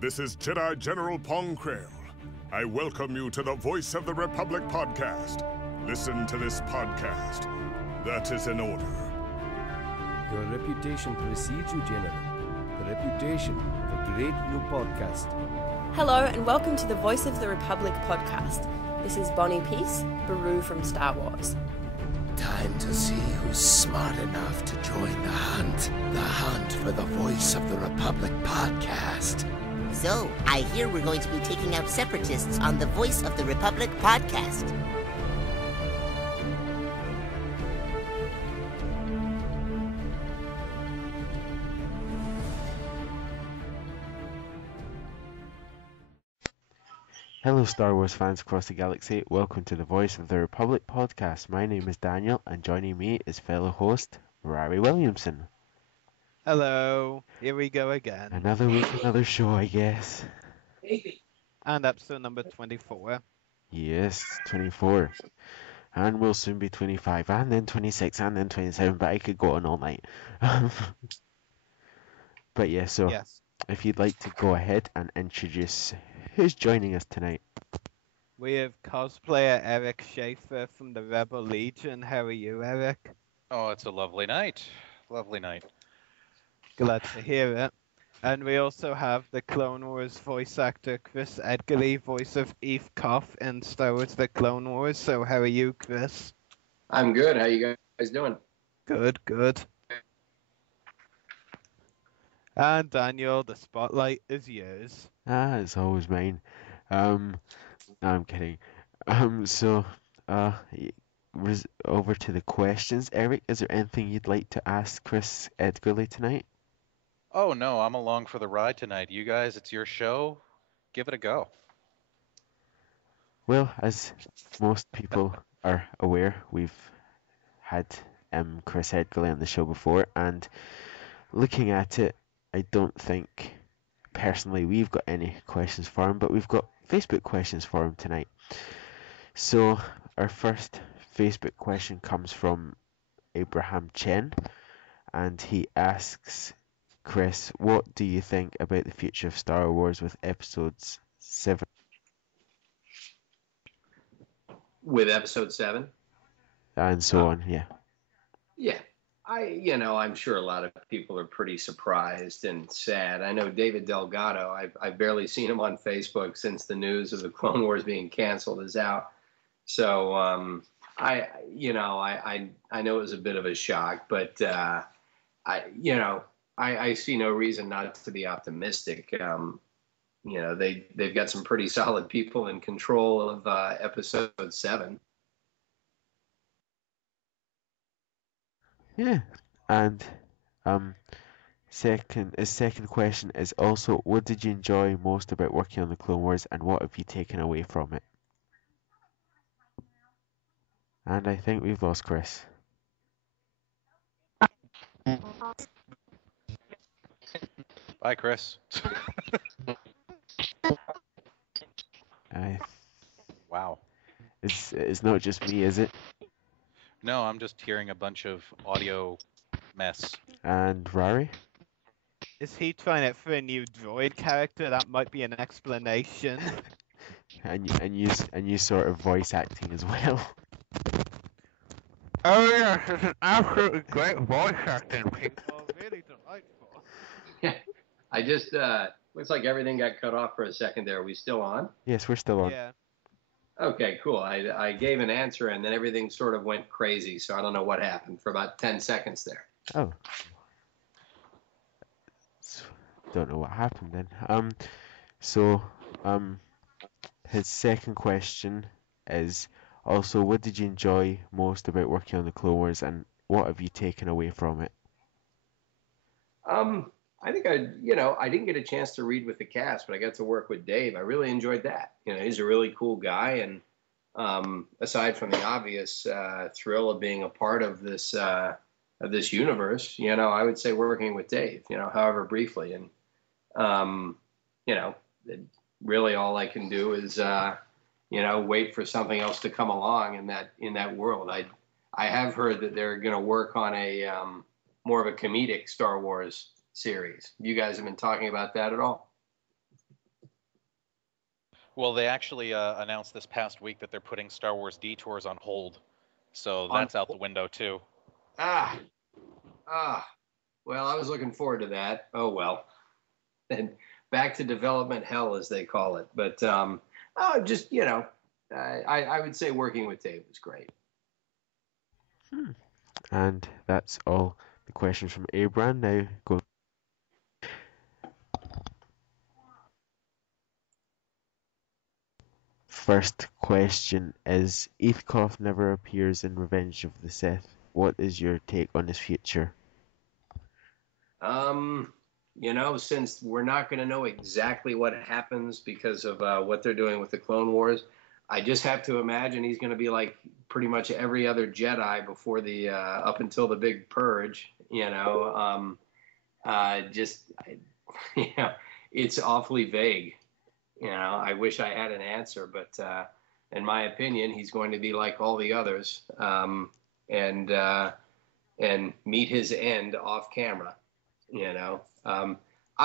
This is Jedi General Pong Krail. I welcome you to the Voice of the Republic podcast. Listen to this podcast. That is an order. Your reputation precedes you, General. The reputation of a great new podcast. Hello and welcome to the Voice of the Republic podcast. This is Bonnie Peace, Baru from Star Wars. Time to see who's smart enough to join the hunt. The hunt for the Voice of the Republic podcast. So, I hear we're going to be taking out separatists on the Voice of the Republic podcast. Hello Star Wars fans across the galaxy, welcome to the Voice of the Republic podcast. My name is Daniel and joining me is fellow host Rari Williamson. Hello, here we go again. Another week, another show, I guess. And episode number 24. Yes, 24. And we'll soon be 25, and then 26, and then 27, but I could go on all night. But yeah, so Yes. if you'd like to go ahead and introduce who's joining us tonight. We have cosplayer Erich Shafer from the Rebel Legion. How are you, Eric? Oh, it's a lovely night. Lovely night. Glad to hear it. And we also have the Clone Wars voice actor Chris Edgerly, voice of Koth in Star Wars The Clone Wars. So how are you, Chris? I'm good. How you guys doing? Good, good. And Daniel, the spotlight is yours. It's always mine. No, I'm kidding. Over to the questions. Eric, is there anything you'd like to ask Chris Edgerly tonight? Oh, no, I'm along for the ride tonight. You guys, it's your show. Give it a go. Well, as most people are aware, we've had Chris Edgerly on the show before, and looking at it, I don't think personally we've got any questions for him, but we've got Facebook questions for him tonight. So our first Facebook question comes from Abraham Chen, and he asks, Chris, what do you think about the future of Star Wars with episodes 7? With episode 7? And so on, yeah. Yeah. I'm sure a lot of people are pretty surprised and sad. I know David Delgado, I've barely seen him on Facebook since the news of the Clone Wars being canceled is out. So, I know it was a bit of a shock, but, I see no reason not to be optimistic. They've got some pretty solid people in control of episode 7. Yeah, and second question is also, what did you enjoy most about working on the Clone Wars, and what have you taken away from it? And I think we've lost Chris. Bye, Chris. Wow. It's not just me, is it? No, I'm just hearing a bunch of audio mess. And Rari? Is he trying it for a new droid character? That might be an explanation. and you sort of voice acting as well. Oh yes, it's an absolutely great voice acting, people. Oh, really delightful. Yeah. I just, looks like everything got cut off for a second there. Are we still on? Yes, we're still on. Yeah. Okay, cool. I gave an answer and then everything sort of went crazy. So I don't know what happened for about 10 seconds there. Oh. Don't know what happened then. His second question is also, what did you enjoy most about working on the Clone Wars, and what have you taken away from it? I think I didn't get a chance to read with the cast, but I got to work with Dave. I really enjoyed that. He's a really cool guy, and aside from the obvious thrill of being a part of this universe, I would say working with Dave, however briefly, and really all I can do is wait for something else to come along in that world. I have heard that they're going to work on a more of a comedic Star Wars series. You guys have been talking about that at all? Well, they actually announced this past week that they're putting Star Wars Detours on hold, so On that's out the window too. Ah, well, I was looking forward to that. Oh well, and back to development hell, as they call it. But just I would say working with Dave was great. And that's all the questions from Abram. Now go. First question is: Koth never appears in Revenge of the Sith. What is your take on his future? Since we're not going to know exactly what happens because of what they're doing with the Clone Wars, I just have to imagine he's going to be like pretty much every other Jedi before the up until the big purge. It's awfully vague. I wish I had an answer, but in my opinion, he's going to be like all the others, and meet his end off camera. I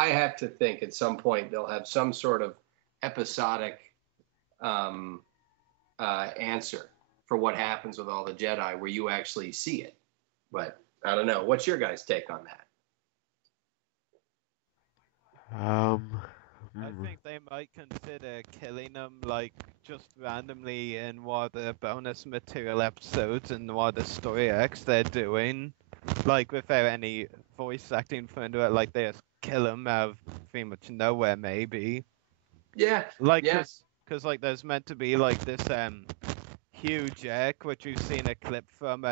have to think at some point they'll have some sort of episodic answer for what happens with all the Jedi where you actually see it. But I don't know. What's your guys' take on that? I think they might consider killing them, like, just randomly in one of the bonus material episodes and one of the story arcs they're doing, like, without any voice acting for into it, like, they just kill them out of pretty much nowhere, maybe. Yeah. Like, yeah. Cause like, there's meant to be, like, this, huge arc, which we've seen a clip from,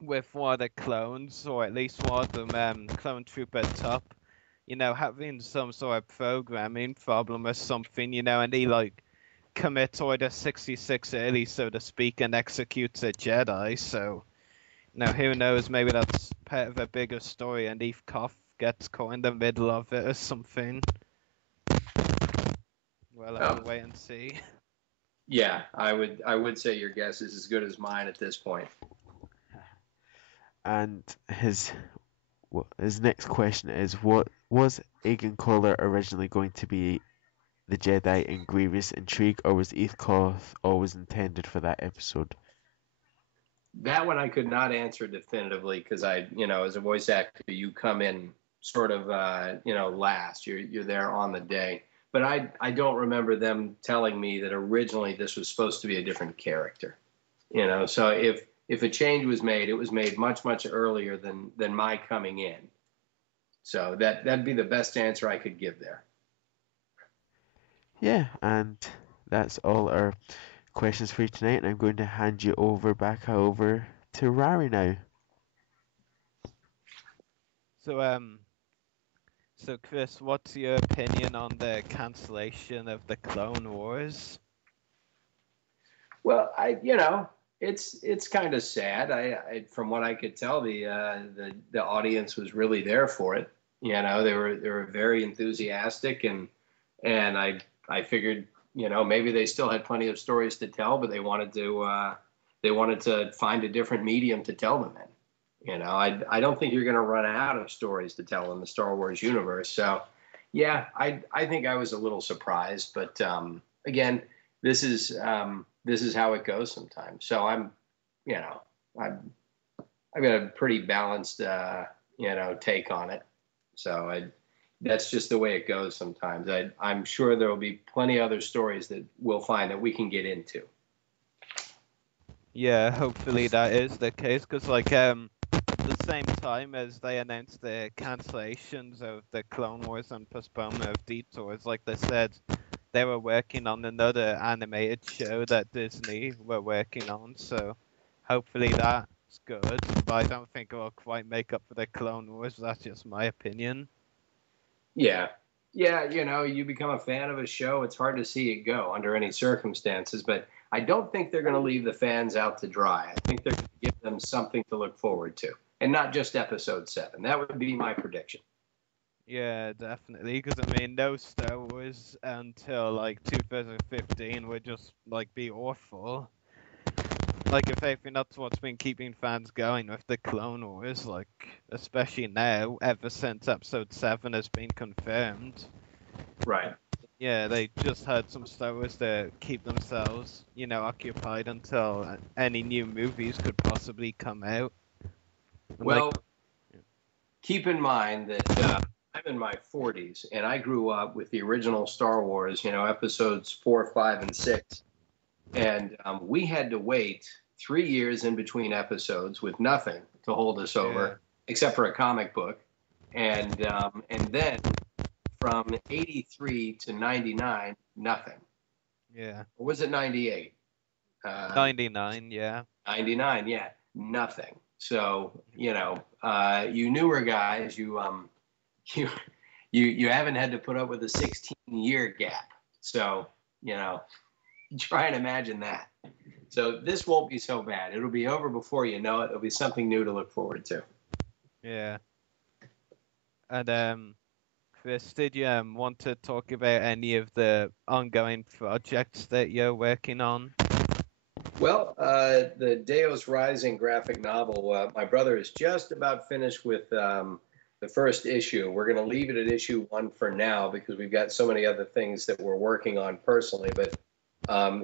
with one of the clones, or at least one of them, clone trooper top, having some sort of programming problem or something, and he, like, commits Order 66 early, so to speak, and executes a Jedi, so, who knows, maybe that's part of a bigger story, and Koth gets caught in the middle of it or something. Well, I'll wait and see. Yeah, I would say your guess is as good as mine at this point. And his next question is: What was Aegon Collar originally going to be, the Jedi in Grievous Intrigue, or was Koth always intended for that episode? That one I could not answer definitively because as a voice actor, you come in sort of, last. You're there on the day. But I don't remember them telling me that originally this was supposed to be a different character. So if a change was made, it was made much, much earlier than my coming in. So that'd be the best answer I could give there. Yeah, and that's all our questions for you tonight, and I'm going to hand you back over to Rari now. So Chris, what's your opinion on the cancellation of the Clone Wars? Well, it's kind of sad. I from what I could tell, the audience was really there for it. They were very enthusiastic, and I figured, maybe they still had plenty of stories to tell, but they wanted to find a different medium to tell them in. I don't think you're going to run out of stories to tell in the Star Wars universe. So, yeah, I think I was a little surprised, but again, this is how it goes sometimes. So I've got a pretty balanced take on it. So that's just the way it goes sometimes. I'm sure there will be plenty of other stories that we'll find that we can get into. Yeah, hopefully that is the case, because the same time as they announced the cancellations of the Clone Wars and postponement of Detours, like they said, they were working on another animated show that Disney were working on, so hopefully that's good, but I don't think it will quite make up for the Clone Wars. That's just my opinion. Yeah, you become a fan of a show, it's hard to see it go under any circumstances, but I don't think they're going to leave the fans out to dry. I think they're going to give them something to look forward to, and not just episode 7. That would be my prediction. Yeah, definitely, because no Star Wars until 2015 would just be awful. If anything, that's what's been keeping fans going with the Clone Wars, especially now, ever since episode 7 has been confirmed. Right. Yeah, they just had some Star Wars to keep themselves, occupied until any new movies could possibly come out. And Well, keep in mind that I'm in my 40s, and I grew up with the original Star Wars, episodes 4, 5, and 6. And we had to wait 3 years in between episodes with nothing to hold us over, except for a comic book. And then from 83 to 99, nothing. Yeah. Or was it 98? 99, yeah. 99, yeah, nothing. So, you newer guys, you haven't had to put up with a 16-year gap. So, try and imagine that. So this won't be so bad. It'll be over before you know it. It'll be something new to look forward to. Yeah. And Chris, did you want to talk about any of the ongoing projects that you're working on? Well, the Deus Rising graphic novel, my brother is just about finished with the first issue. We're going to leave it at issue 1 for now because we've got so many other things that we're working on personally. But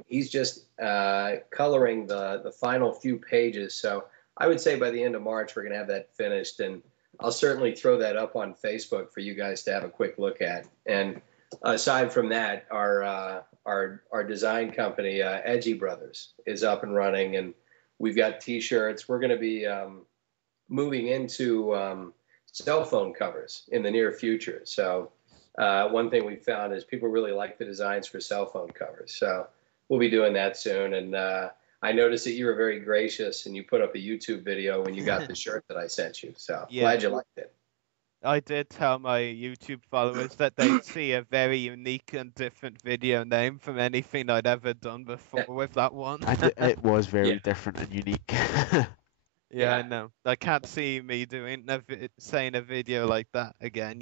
he's just coloring the final few pages. So I would say by the end of March, we're going to have that finished. And I'll certainly throw that up on Facebook for you guys to have a quick look at. And aside from that, our design company, Edgy Brothers, is up and running, and we've got T-shirts. We're going to be moving into cell phone covers in the near future. So one thing we found is people really like the designs for cell phone covers. So we'll be doing that soon. And I noticed that you were very gracious and you put up a YouTube video when you got the shirt that I sent you. So glad you liked it. I did tell my YouTube followers that they'd see a very unique and different video name from anything I'd ever done before with that one. It was very different and unique. Yeah, I know. I can't see me saying a video like that again,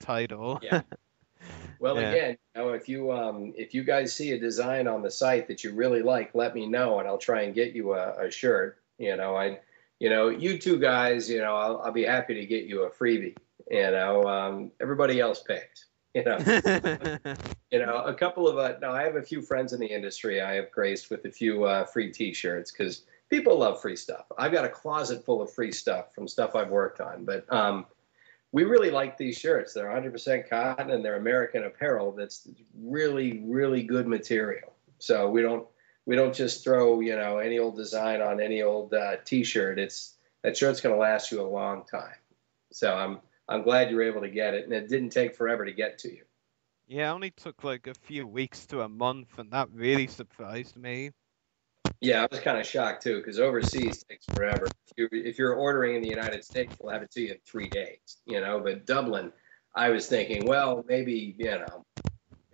title. Yeah. Well, again, if you guys see a design on the site that you really like, let me know and I'll try and get you a shirt. You two guys, I'll be happy to get you a freebie. Everybody else picked. A couple of now I have a few friends in the industry I have graced with a few free T-shirts because people love free stuff. I've got a closet full of free stuff from stuff I've worked on, but we really like these shirts. They're 100% cotton and they're American apparel. That's really, really good material. So we don't just throw any old design on any old T-shirt. That shirt's going to last you a long time. So I'm glad you were able to get it, and it didn't take forever to get to you. Yeah, it only took like a few weeks to a month, and that really surprised me. Yeah, I was kind of shocked too, because overseas takes forever. If you're ordering in the United States, we'll have it to you in 3 days. But Dublin, I was thinking, well, maybe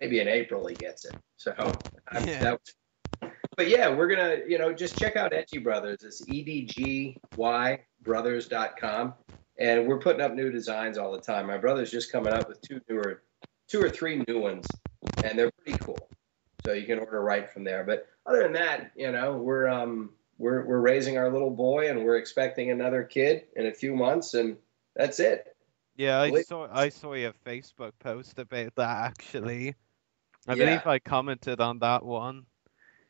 in April he gets it. So but yeah, we're gonna just check out Edgy Brothers. It's edgybrothers.com. And we're putting up new designs all the time. My brother's just coming up with 2 or 3 new ones, and they're pretty cool. So you can order right from there. But other than that, we're raising our little boy, and we're expecting another kid in a few months, and that's it. Yeah, I saw your Facebook post about that actually. I believe I commented on that one.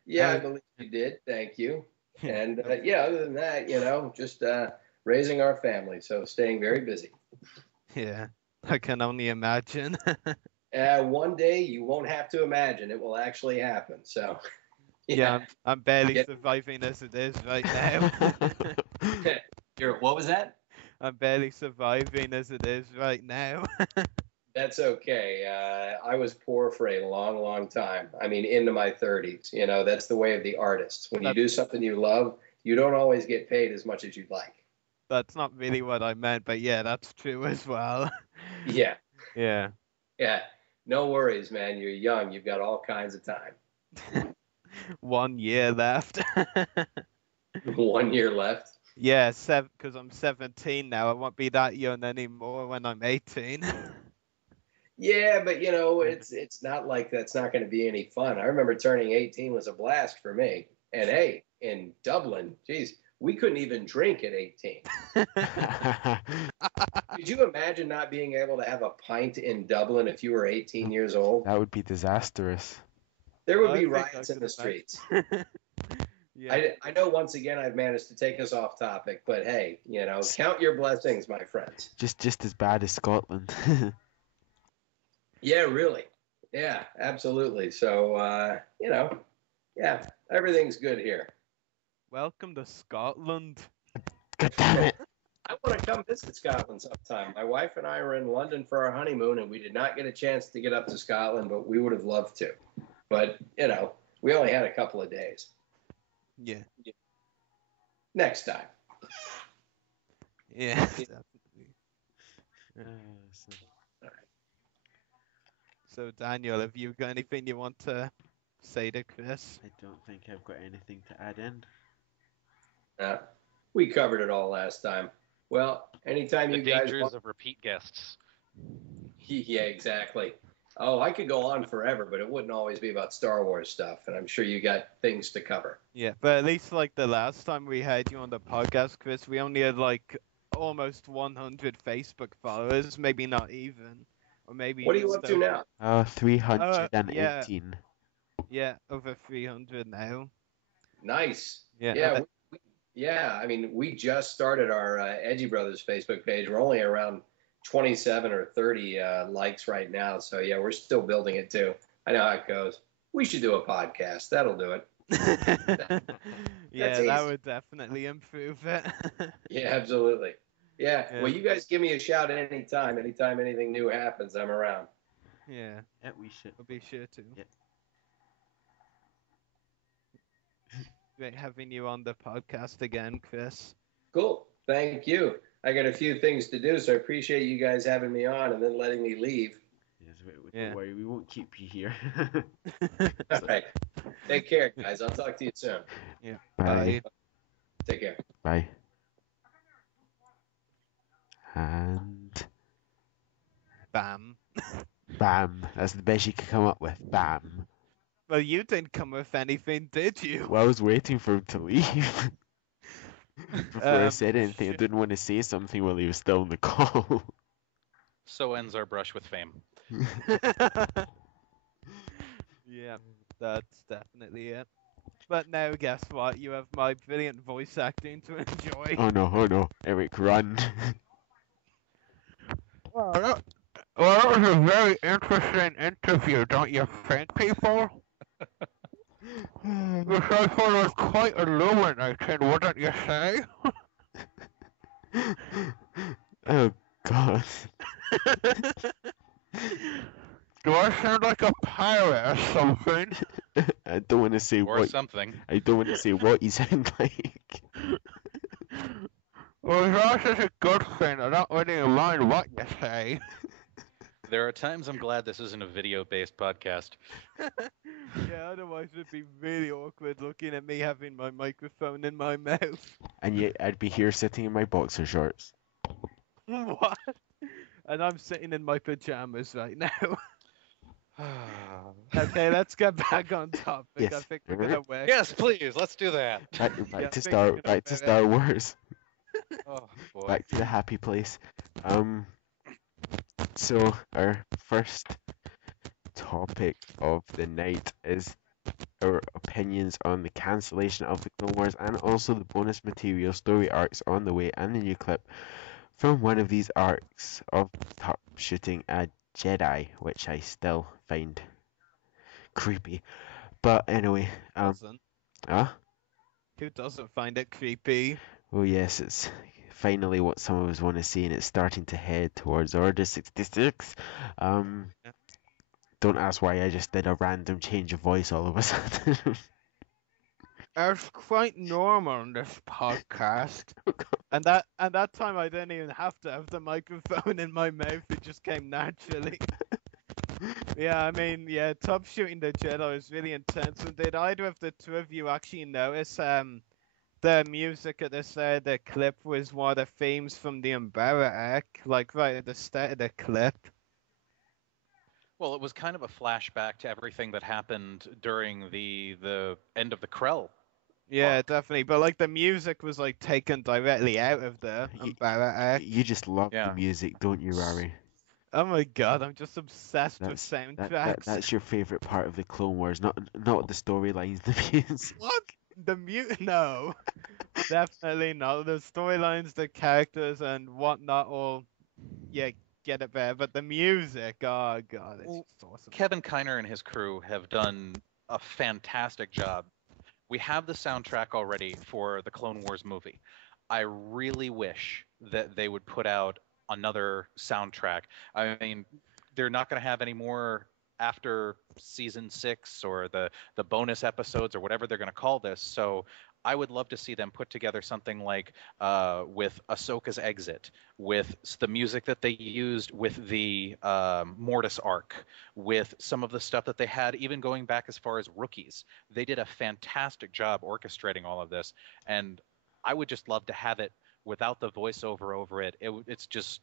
Yeah, I believe you did. Thank you. And other than that, just raising our family, so staying very busy. Yeah, I can only imagine. One day you won't have to imagine; it will actually happen. So, yeah, I'm barely surviving as it is right now. What was that? I'm barely surviving as it is right now. That's okay. I was poor for a long, long time. I mean, into my 30s. That's the way of the artists. When you do something you love, you don't always get paid as much as you'd like. That's not really what I meant, but yeah, that's true as well. Yeah. Yeah. Yeah. No worries, man. You're young. You've got all kinds of time. 1 year left. 1 year left? Yeah, because I'm 17 now. I won't be that young anymore when I'm 18. Yeah, but it's not like that's not going to be any fun. I remember turning 18 was a blast for me. And hey, in Dublin, geez, we couldn't even drink at 18. Could you imagine not being able to have a pint in Dublin if you were 18 years old? That would be disastrous. There would I be think I riots in could the streets. Yeah. I know once again I've managed to take us off topic, but hey, count your blessings, my friends. Just as bad as Scotland. Yeah, really. Yeah, absolutely. So, yeah, everything's good here. Welcome to Scotland. God damn it. I want to come visit Scotland sometime. My wife and I were in London for our honeymoon, and we did not get a chance to get up to Scotland, but we would have loved to. But, we only had a couple of days. Yeah. Next time. Yeah, definitely. So, Daniel, have you got anything you want to say to Chris? I don't think I've got anything to add in. We covered it all last time. Well, anytime The you guys dangers of repeat guests. Yeah, exactly. Oh, I could go on forever, but it wouldn't always be about Star Wars stuff, and I'm sure you got things to cover. Yeah, but at least like the last time we had you on the podcast, Chris, we only had like almost 100 Facebook followers, maybe not even. Or maybe What are you up to now? 318. Yeah, over 300 now. Nice. Yeah. Yeah. I mean, we just started our Edgy Brothers Facebook page. We're only around 27 or 30 likes right now. So, yeah, we're still building it, too. I know how it goes. We should do a podcast. That'll do it. Yeah, that would definitely improve it. Yeah, absolutely. Yeah. Well, you guys give me a shout at any time. Anytime anything new happens, I'm around. Yeah. Yeah, we should. We'll be sure to. Yeah. Great having you on the podcast again, Chris. Cool. Thank you. I got a few things to do, so I appreciate you guys having me on and then letting me leave. Yes, don't worry, we won't keep you here. All right. Take care, guys. I'll talk to you soon. Yeah. Bye. Take care. Bye. And bam. Bam. That's the best you could come up with. Bam. Well, you didn't come with anything, did you? Well, I was waiting for him to leave. Before I said anything, I didn't want to say something while he was still on the call. So ends our brush with fame. Yeah, that's definitely it. But now, guess what? You have my brilliant voice acting to enjoy. Oh no, Eric, run. Well, that was a very interesting interview, don't you think, people? Which I thought was quite illuminating, wouldn't you say? Oh God. Do I sound like a pirate or something? I don't want to say or something. I don't want to say what you sound like. Well, that's just a good thing. I don't really mind what you say. There are times I'm glad this isn't a video-based podcast. Yeah, otherwise it'd be really awkward looking at me having my microphone in my mouth. And yet I'd be here sitting in my boxer shorts. What? And I'm sitting in my pajamas right now. Okay, let's get back on topic. Yes. I think we're gonna wait. Yes, please, let's do that. Back to Star Wars. Oh boy. Back to the happy place. So our first topic of the night is our opinions on the cancellation of the Clone Wars and also the bonus material story arcs on the way and the new clip from one of these arcs of Top shooting a Jedi, which I still find creepy. But anyway, Who doesn't find it creepy? Oh yes, it's finally what some of us want to see, and it's starting to head towards Order 66. Don't ask why I just did a random change of voice all of a sudden. It's quite normal in this podcast. And that time I didn't even have to have the microphone in my mouth, it just came naturally. Yeah, I mean, yeah, Top shooting the Jedi is really intense. And did either of the two of you actually notice the music at the clip was one of the themes from the Umbrella arc, like right at the start of the clip? Well, it was kind of a flashback to everything that happened during the end of the Krell Yeah, arc. definitely. But like the music was like taken directly out of the You, Umbrella arc. you just love the Yeah. music, don't you, Rari? Oh my god, I'm just obsessed with That's soundtracks. that's your favorite part of the Clone Wars, not the storylines, the music. What? No, definitely not. The storylines, the characters, and whatnot all, yeah, get it there. But the music, oh god, it's Well, just awesome. Kevin Kiner and his crew have done a fantastic job. We have the soundtrack already for the Clone Wars movie. I really wish that they would put out another soundtrack. I mean, they're not going to have any more after season 6 or the bonus episodes or whatever they're going to call this. So I would love to see them put together something like with Ahsoka's exit, with the music that they used with the Mortis arc, with some of the stuff that they had, even going back as far as Rookies. They did a fantastic job orchestrating all of this, and I would just love to have it without the voiceover over it. It's just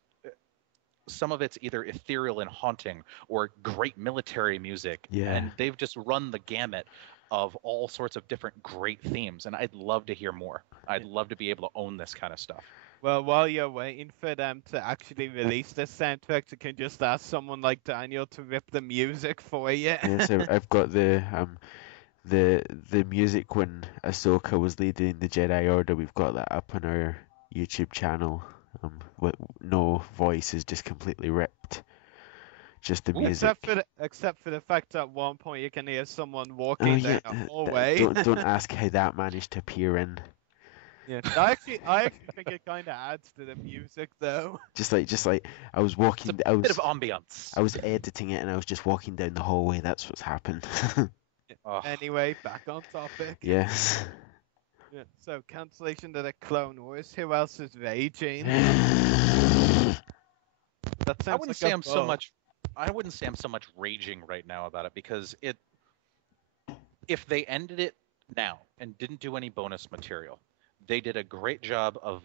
some of it's either ethereal and haunting or great military music, Yeah. and they've just run the gamut of all sorts of different great themes, and I'd love to hear more. I'd love to be able to own this kind of stuff. Well, while you're waiting for them to actually release the soundtrack, you can just ask someone like Daniel to rip the music for you. Yes, I've got the music when Ahsoka was leading the Jedi Order. We've got that up on our YouTube channel. With no voice is just completely ripped. Just the music. Except for the fact that at one point you can hear someone Oh walking yeah, down a hallway. don't ask how that managed to appear in. Yeah, I actually think it kind of adds to the music though. Just like I was walking. It's a bit of ambiance. I was editing it and I was just walking down the hallway. That's what's happened. Oh. Anyway, back on topic. Yes. Yeah, so cancellation of the Clone Wars. Who else is raging? That sounds I wouldn't like say a I'm so bull. much. I wouldn't say I'm so much raging right now about it, because if they ended it now and didn't do any bonus material, they did a great job of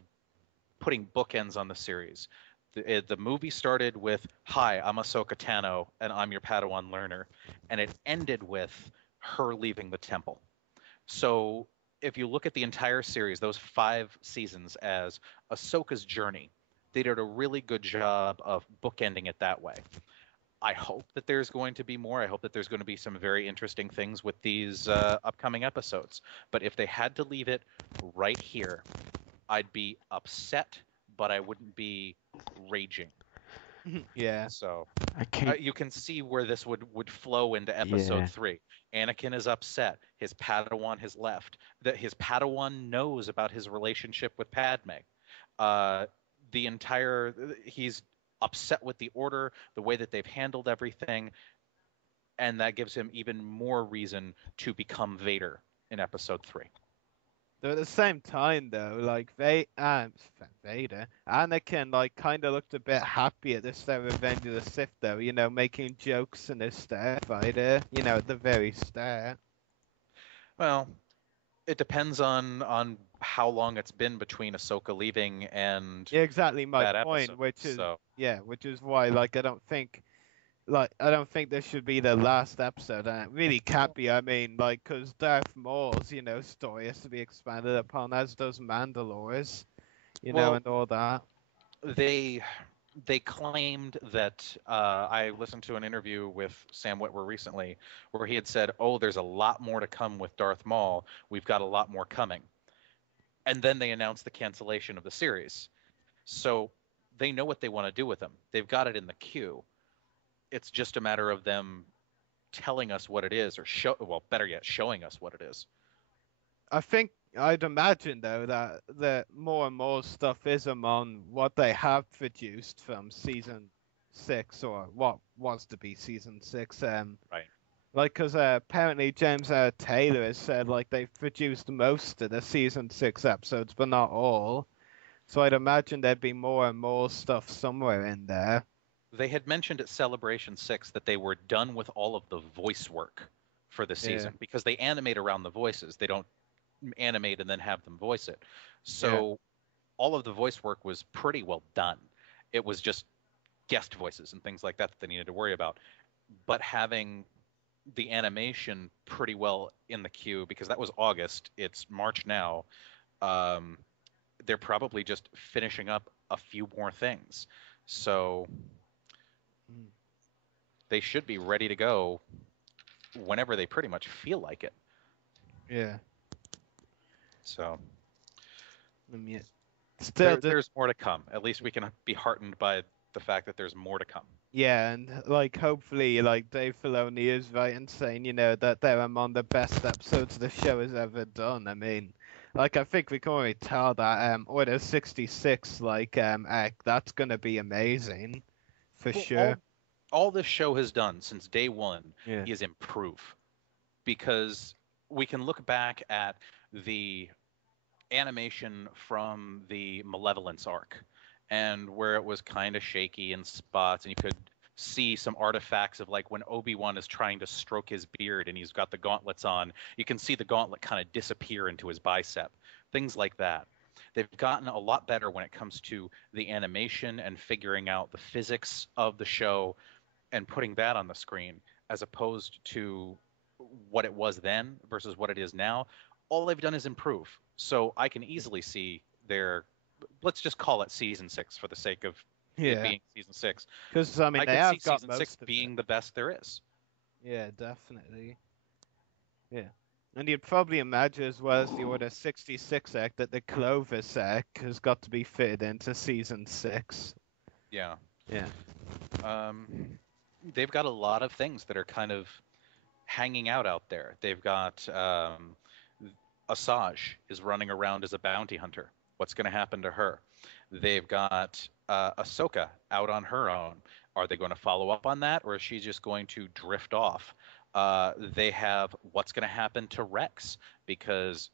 putting bookends on the series. The movie started with, "Hi, I'm Ahsoka Tano, and I'm your Padawan learner," and it ended with her leaving the temple. So if you look at the entire series, those 5 seasons as Ahsoka's journey, they did a really good job of bookending it that way. I hope that there's going to be more. I hope that there's going to be some very interesting things with these upcoming episodes. But if they had to leave it right here, I'd be upset, but I wouldn't be raging. Yeah. So I can't. you can see where this would flow into episode 3. Anakin is upset. His Padawan has left. That his Padawan knows about his relationship with Padme. He's upset with the Order, the way that they've handled everything, and that gives him even more reason to become Vader in episode 3. Though at the same time, though, like Vader, Anakin, like, kind of looked a bit happy at the start of Revenge of the Sith, though. You know, making jokes in the Starfighter. You know, at the very start. Well, it depends on how long it's been between Ahsoka leaving and Yeah, exactly my that point, episode, which is so. which is why, like, I don't think this should be the last episode, and it really can't be. I mean, like, because Darth Maul's, you know, story has to be expanded upon, as does Mandalore's, you know, Well, and all that. They claimed that I listened to an interview with Sam Witwer recently where he had said, "Oh, there's a lot more to come with Darth Maul. We've got a lot more coming." And then they announced the cancellation of the series. So they know what they want to do with him. They've got it in the queue. It's just a matter of them telling us what it is, or better yet, showing us what it is. I'd imagine, though, that more and more stuff is among what they have produced from season 6, or what was to be season 6. Right. Like, because apparently James Taylor has said, like, they've produced most of the season 6 episodes, but not all. So I'd imagine there'd be more and more stuff somewhere in there. They had mentioned at Celebration 6 that they were done with all of the voice work for the season, because they animate around the voices. They don't animate and then have them voice it. So all of the voice work was pretty well done. It was just guest voices and things like that they needed to worry about. But having the animation pretty well in the queue because that was August. It's March now. They're probably just finishing up a few more things. So they should be ready to go whenever they pretty much feel like it. Yeah. So still, there's more to come. At least we can be heartened by the fact that there's more to come. yeah, and like hopefully, like Dave Filoni is right in saying, that they're among the best episodes the show has ever done. I mean, like I think we can already tell that Order 66, that's gonna be amazing, for sure. All this show has done since day one Yeah. is improve, because we can look back at the animation from the Malevolence arc, and where it was kind of shaky in spots, and you could see some artifacts of like when Obi-Wan is trying to stroke his beard and he's got the gauntlets on, you can see the gauntlet kind of disappear into his bicep, things like that. They've gotten a lot better when it comes to the animation and figuring out the physics of the show and putting that on the screen, as opposed to what it was then versus what it is now. All they've done is improve. So I can easily see let's just call it season 6 for the sake of it being season 6. Because I mean, they could have see got season 6 being the best there is. Yeah, definitely. Yeah. And you'd probably imagine as well as the Order 66 act that the Clovis act has got to be fitted into season 6. Yeah. Yeah. They've got a lot of things that are kind of hanging out there. They've got Asajj is running around as a bounty hunter. What's going to happen to her? They've got Ahsoka out on her own. Are they going to follow up on that, or is she just going to drift off? They have what's going to happen to Rex, because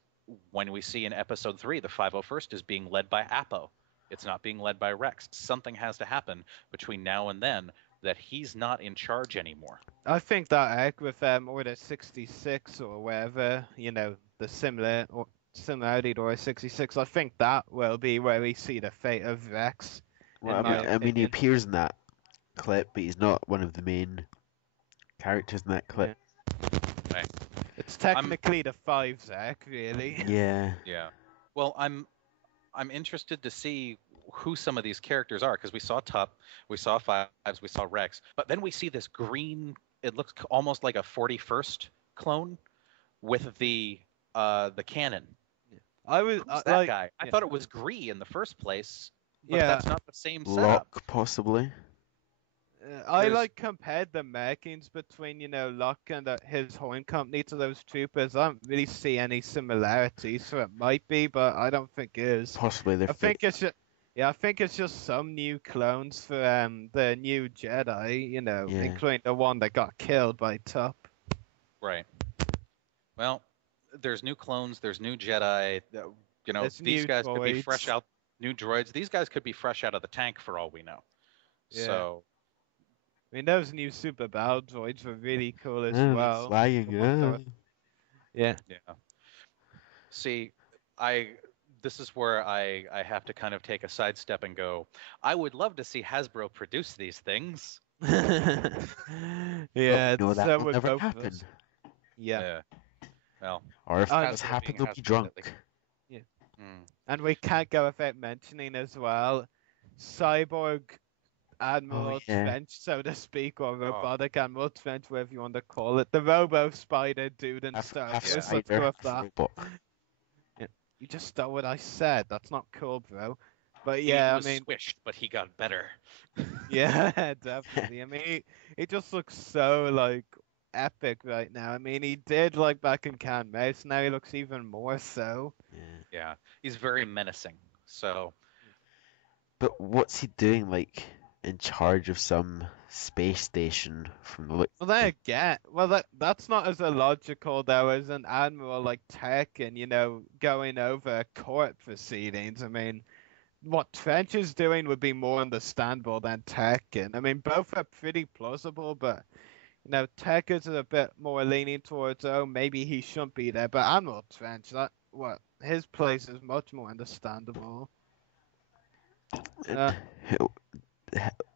when we see in episode 3, the 501st is being led by Appo. It's not being led by Rex. Something has to happen between now and then that he's not in charge anymore. I think that act with Order 66 or wherever, the similarity to Order 66, I think that will be where we see the fate of Rex. Well, I mean, he appears in that clip, but he's not one of the main characters in that clip. Yeah. Right. It's technically the 5's act, really. Yeah. Yeah. Well, I'm interested to see who some of these characters are, because we saw Tup, we saw Fives, we saw Rex, but then we see this green. It looks almost like a 41st clone with the cannon. Who's that guy? I thought it was Gree in the first place, but that's not the same setup. Locke, possibly. I compared the markings between Locke and his Horn Company to those troopers. I don't really see any similarities, so it might be, but I don't think it is. Possibly. I think it's just some new clones for the new Jedi, including the one that got killed by Tup. Right. Well, there's new clones, there's new Jedi. These guys could be fresh out. New droids. These guys could be fresh out of the tank for all we know. Yeah. So. I mean, those new super battle droids were really cool as well. Flying, yeah. Yeah. See, this is where I have to kind of take a sidestep and go, I would love to see Hasbro produce these things. Yeah, that will never happen. Yeah. Well, or if that happens, they'll be drunk. Yeah. And we can't go without mentioning as well, Cyborg Admiral Trench, so to speak, or Robotic Admiral Trench, whatever you want to call it. The Robo Spider dude and stuff. Let's go with that. Yeah. You just stole what I said. That's not cool, bro. But yeah, he was squished, but he got better. Yeah, definitely. I mean, he just looks so epic right now. I mean, he did back in Can Mouse. Now he looks even more so. Yeah, he's very menacing. So. But what's he doing? In charge of some space station from the look. Well, that's not as illogical though as an admiral like Tekken, going over court proceedings. I mean, what Trench is doing would be more understandable than Tekken. I mean, both are pretty plausible, but Tekken is a bit more leaning towards maybe he shouldn't be there. But Admiral Trench, his place is much more understandable.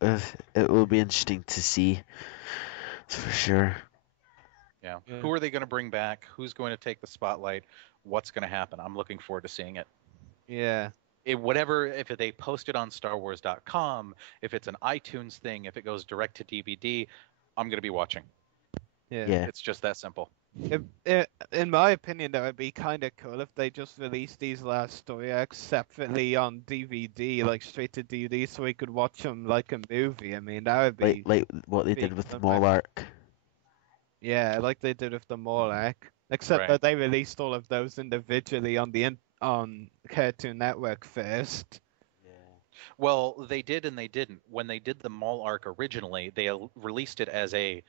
It will be interesting to see, for sure. Yeah. Who are they going to bring back? Who's going to take the spotlight? What's going to happen? I'm looking forward to seeing it. Yeah. If they post it on StarWars.com, if it's an iTunes thing, if it goes direct to DVD, I'm going to be watching. Yeah. It's just that simple. In my opinion, that would be kind of cool if they just released these last story arcs separately on DVD, like straight to DVD, so we could watch them like a movie. I mean, that would be like what they did with the Mall arc. Yeah, like they did with the Mall arc, except that they released all of those individually on Cartoon Network first. Well, they did and they didn't. When they did the Mall arc originally, they released it as a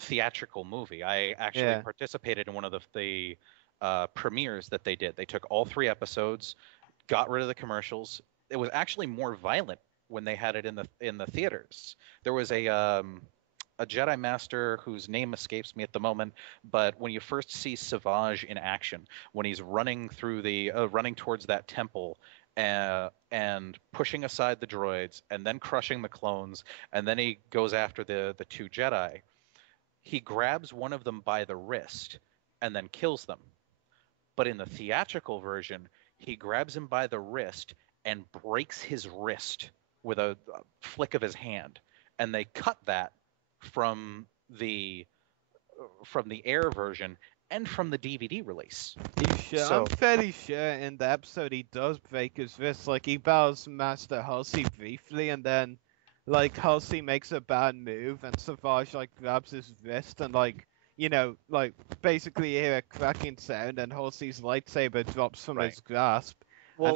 theatrical movie. I actually participated in one of the premieres that they did. They took all 3 episodes, got rid of the commercials. It was actually more violent when they had it in the theaters. There was a Jedi Master whose name escapes me at the moment, but when you first see Savage in action, when he's running through running towards that temple and pushing aside the droids and then crushing the clones, and then he goes after the 2 Jedi, he grabs one of them by the wrist and then kills them. But in the theatrical version, he grabs him by the wrist and breaks his wrist with a flick of his hand, and they cut that from the air version and from the DVD release. You sure? I'm fairly sure in the episode he does break his wrist. Like, he battles Master Halsey briefly, and then like Halsey makes a bad move, and Savage like grabs his wrist and like basically you hear a cracking sound, and Halsey's lightsaber drops from his grasp. Well,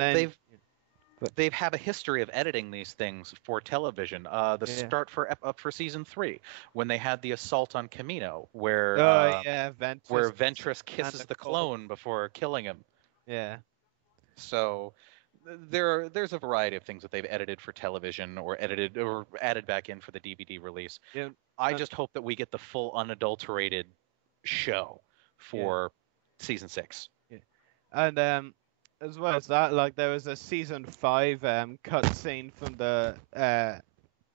they've had a history of editing these things for television. Start for season 3, when they had the assault on Kamino, where Ventress kisses the clone before killing him. Yeah. So there's a variety of things that they've edited for television or added back in for the DVD release. Yeah. I just hope that we get the full unadulterated show for season 6. Yeah. And as well as that, like, there was a season 5 cutscene from the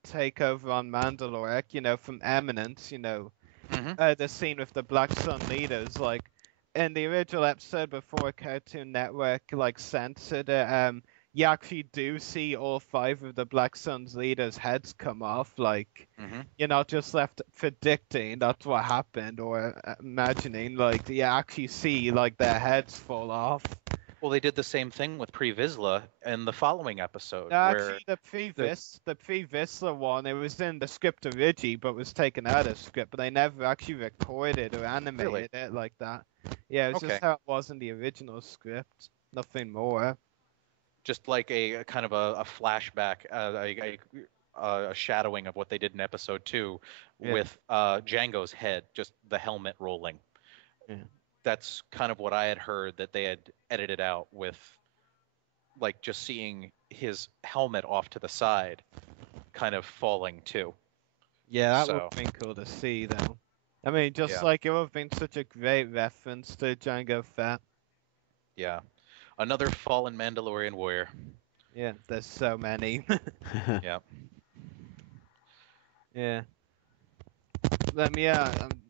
takeover on Mandalore, from Eminence, the scene with the Black Sun leaders. Like, in the original episode before Cartoon Network like censored it, you actually do see all 5 of the Black Sun's leaders' heads come off. Like, you're not just left predicting that's what happened or imagining. Like, you actually see like their heads fall off. Well, they did the same thing with Pre Vizsla in the following episode. Actually, the Pre Vizsla one, it was in the script originally, but was taken out of script. But they never actually recorded or animated it like that. Yeah, it was just how it was in the original script. Nothing more. Just like a kind of a flashback, a shadowing of what they did in episode 2 with Django's head, just the helmet rolling. Yeah. That's kind of what I had heard that they had edited out, with like just seeing his helmet off to the side kind of falling too. Yeah, that would have been cool to see though. I mean, like it would have been such a great reference to Jango Fett. Yeah. Another fallen Mandalorian warrior. Yeah, there's so many. Yeah. Yeah.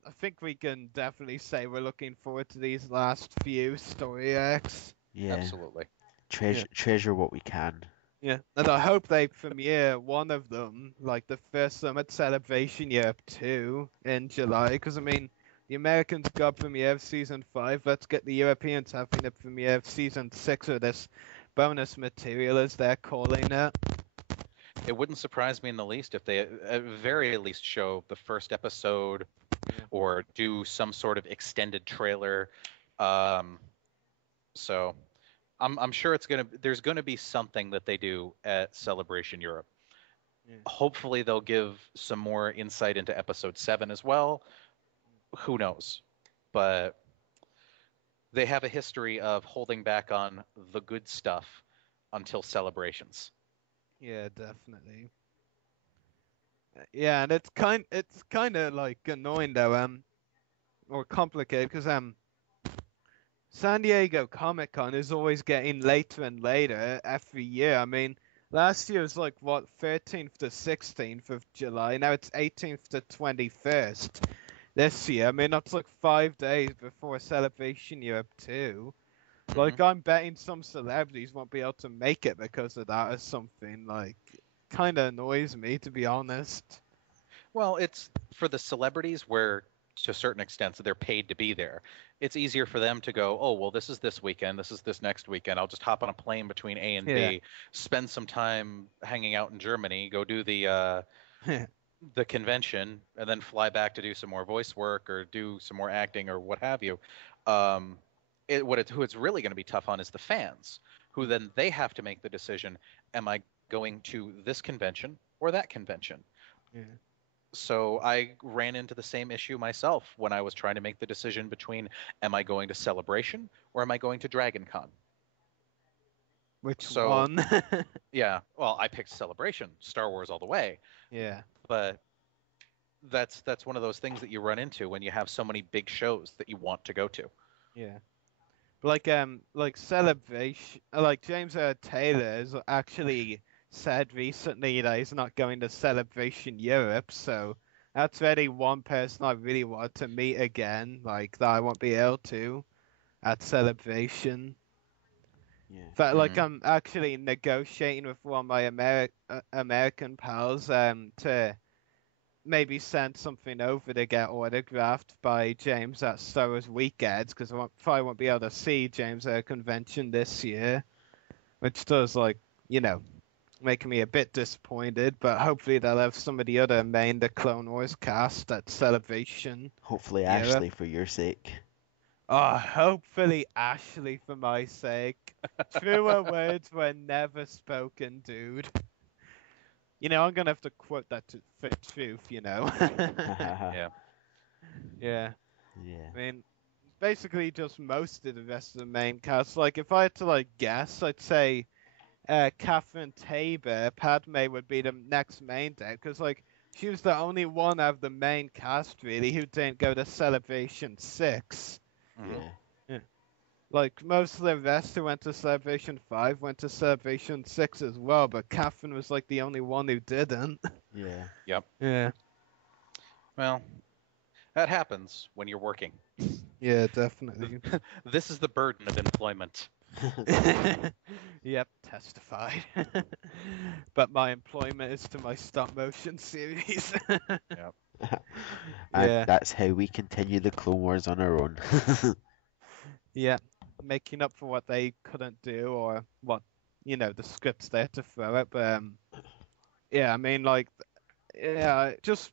I think we can definitely say we're looking forward to these last few story arcs. Yeah. Absolutely. Treasure what we can. Yeah, and I hope they premiere one of them, like the first Summit Celebration Europe 2 in July, because I mean, the Americans got premiere of Season 5, let's get the Europeans having the premiere of Season 6, or this bonus material as they're calling it. It wouldn't surprise me in the least if they at very least show the first episode or do some sort of extended trailer. So I'm sure there's gonna be something that they do at Celebration Europe. Yeah. Hopefully they'll give some more insight into episode 7 as well. Who knows? But they have a history of holding back on the good stuff until Celebrations. Yeah, definitely. Yeah, and it's kind of like annoying though, or complicated, because San Diego Comic-Con is always getting later and later every year. I mean, last year was like what, 13th to 16th of July. Now it's 18th to 21st. this year. I mean, that's like 5 days before Celebration Europe 2. Like, Mhm. I'm betting some celebrities won't be able to make it because of that or something. Like, kind of annoys me, to be honest. Well, it's for the celebrities where, to a certain extent, so they're paid to be there. It's easier for them to go, oh, well, this is this weekend, this is this next weekend. I'll just hop on a plane between A and Yeah. B, spend some time hanging out in Germany, go do the convention, and then fly back to do some more voice work or do some more acting or what have you. Um, who it's really going to be tough on is the fans, who then they have to make the decision: am I going to this convention or that convention? Yeah. So I ran into the same issue myself when I was trying to make the decision between am I going to Celebration or am I going to Dragon Con? Which So one? yeah, well, I picked Celebration, Star Wars all the way, Yeah. but that's one of those things that you run into when you have so many big shows that you want to go to. Yeah. Like Celebration, like James Taylor has actually said recently that he's not going to Celebration Europe, so that's really one person I really want to meet again, like that I won't be able to at Celebration. Yeah. But like Mhm. I'm actually negotiating with one of my American pals to maybe send something over to get autographed by James at Star Wars Weekends because probably won't be able to see James at a convention this year, which does making me a bit disappointed. But hopefully they'll have some of the other the Clone Wars cast at Celebration. Hopefully, Yeah. Ashley, for your sake. Oh, hopefully Ashley for my sake. Truer words were never spoken, dude. I'm gonna have to quote that for truth, Yeah. Yeah. Yeah. I mean, basically just most of the rest of the main cast. Like, if I had to guess, I'd say Catherine Tabor, Padme would be the next main deck because she was the only one out of the main cast really who didn't go to Celebration 6. Mhm. Yeah. Like most of the rest who went to Celebration 5 went to Celebration 6 as well, but Catherine was the only one who didn't. Yeah. Yep. Yeah. Well, that happens when you're working. Yeah, definitely. This is the burden of employment. Yep, testified. But my employment is to my stop motion series. Yep. And Yeah. that's how we continue the Clone Wars on our own. Yeah, making up for what they couldn't do or what the scripts they had to throw it. But yeah, I mean, just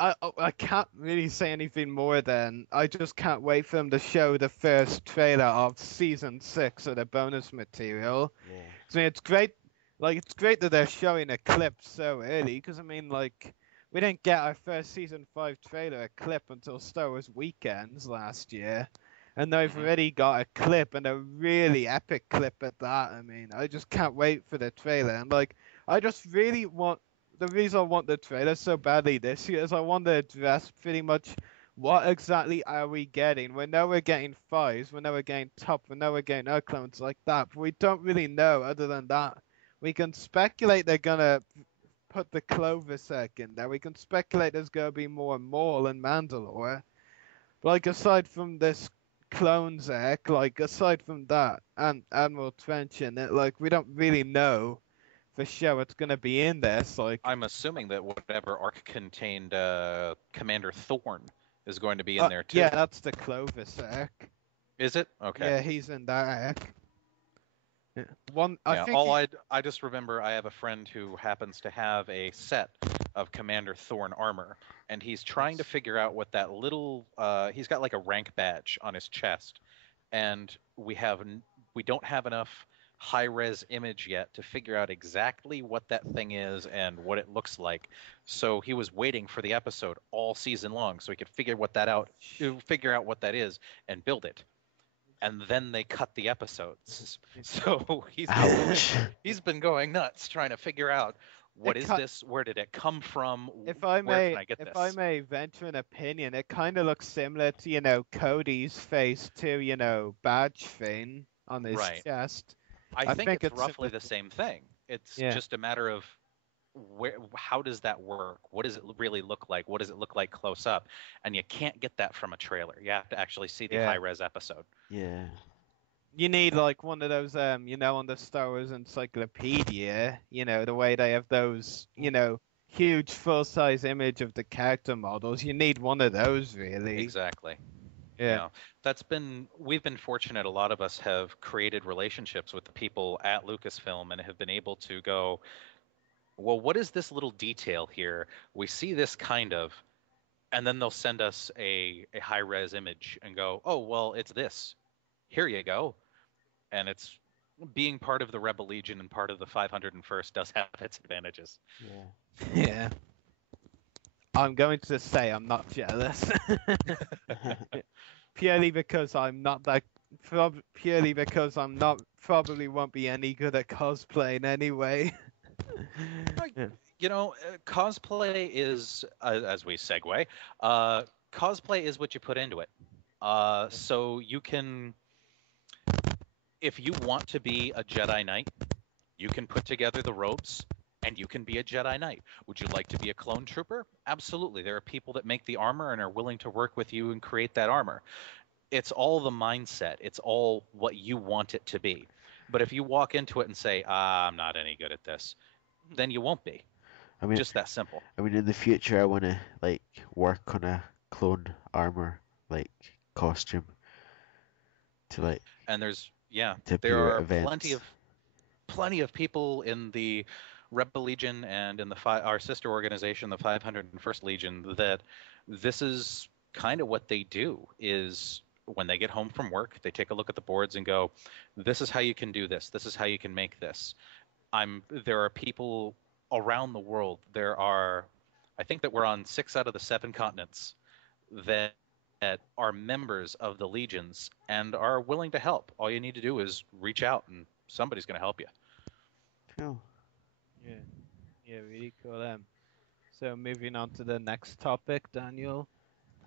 I can't really say anything more than I just can't wait for them to show the first trailer of season 6 of the bonus material. Yeah. I mean, it's great. It's great that they're showing a clip so early because I mean, we didn't get our first season 5 trailer clip until Star Wars Weekends last year. And they've already got a clip and a really epic clip at that. I mean, I just can't wait for the trailer. And I just really want the reason I want the trailer so badly this year is I want to address pretty much what exactly are we getting. We know we're getting fives, we know we're getting top, we know we're getting clones like that, but we don't really know other than that. We can speculate they're gonna put the Clovis in there. We can speculate there's gonna be more Maul and Mandalore. But aside from this clones aside from that and Admiral Trench in it, we don't really know for sure what's gonna be in this. I'm assuming that whatever arc contained Commander Thorn is going to be in there too. Yeah, that's the Clovis arc. Is it? Okay. Yeah, he's in that arc. Yeah. I just remember I have a friend who happens to have a set of Commander Thorn armor, and he's trying to figure out what that little he's got a rank badge on his chest, and we don't have enough high-res image yet to figure out exactly what that thing is and what it looks like. So he was waiting for the episode all season long so he could figure out what that is and build it. And then they cut the episodes. So he's been going nuts trying to figure out what is this? Where did it come from? If I Where can I get this? I may venture an opinion, it kind of looks similar to Cody's Phase 2 badge thing on his chest. I think it's roughly the same thing. It's just a matter of how does that work? What does it really look like? What does it look like close up? And you can't get that from a trailer. You have to actually see the high-res episode. Yeah. You need like one of those, on the Star Wars Encyclopedia, the way they have those, huge full-size image of the character models. You need one of those, really. Exactly. Yeah. We've been fortunate. A lot of us have created relationships with the people at Lucasfilm and have been able to go, well, what is this little detail here? We see this kind of, and then they'll send us a high-res image and go, oh, well, it's this. Here you go. And it's being part of the Rebel Legion and part of the 501st does have its advantages. Yeah. Yeah. I'm going to say I'm not jealous. Purely because I'm not probably won't be any good at cosplaying anyway. Cosplay is, as we segue, cosplay is what you put into it. So you can, if you want to be a Jedi Knight, you can put together the robes and you can be a Jedi Knight. Would you like to be a clone trooper? Absolutely. There are people that make the armor and are willing to work with you and create that armor. It's all the mindset. It's all what you want it to be. But if you walk into it and say, I'm not any good at this, then you won't be. I mean, just that simple. I mean, in the future, I want to work on a clone armor costume to And there's to there are events. plenty of people in the Rebel Legion and in our sister organization, the 501st Legion, that this is kind of what they do. Is when they get home from work, they take a look at the boards and go, "This is how you can do this. This is how you can make this." There are people around the world. I think that we're on 6 out of the 7 continents that are members of the legions and are willing to help. All you need to do is reach out and somebody's going to help you. Cool. Yeah, really cool. So moving on to the next topic, Daniel.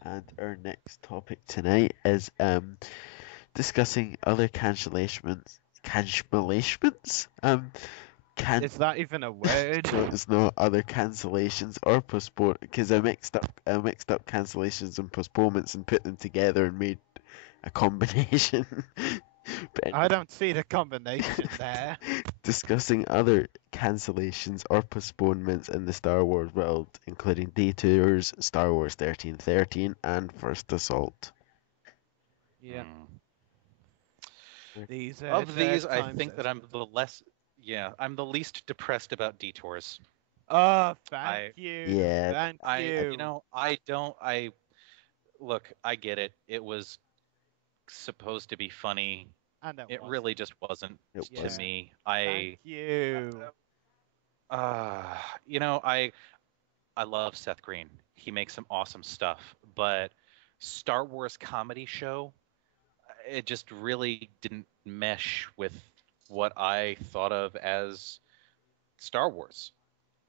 And our next topic tonight is discussing other cancellations. Is that even a word? No, it's not other cancellations or postpone, because I mixed up cancellations and postponements and put them together and made a combination. But I don't see the combination there. Discussing other cancellations or postponements in the Star Wars world, including detours, Star Wars 1313, and First Assault. Yeah. I think that I'm the least depressed about detours. Oh, thank you. Yeah. Thank you. Look, I get it. It was supposed to be funny. And it really just wasn't to me. Thank you. I love Seth Green. He makes some awesome stuff, but Star Wars comedy show, it just really didn't mesh with what I thought of as Star Wars.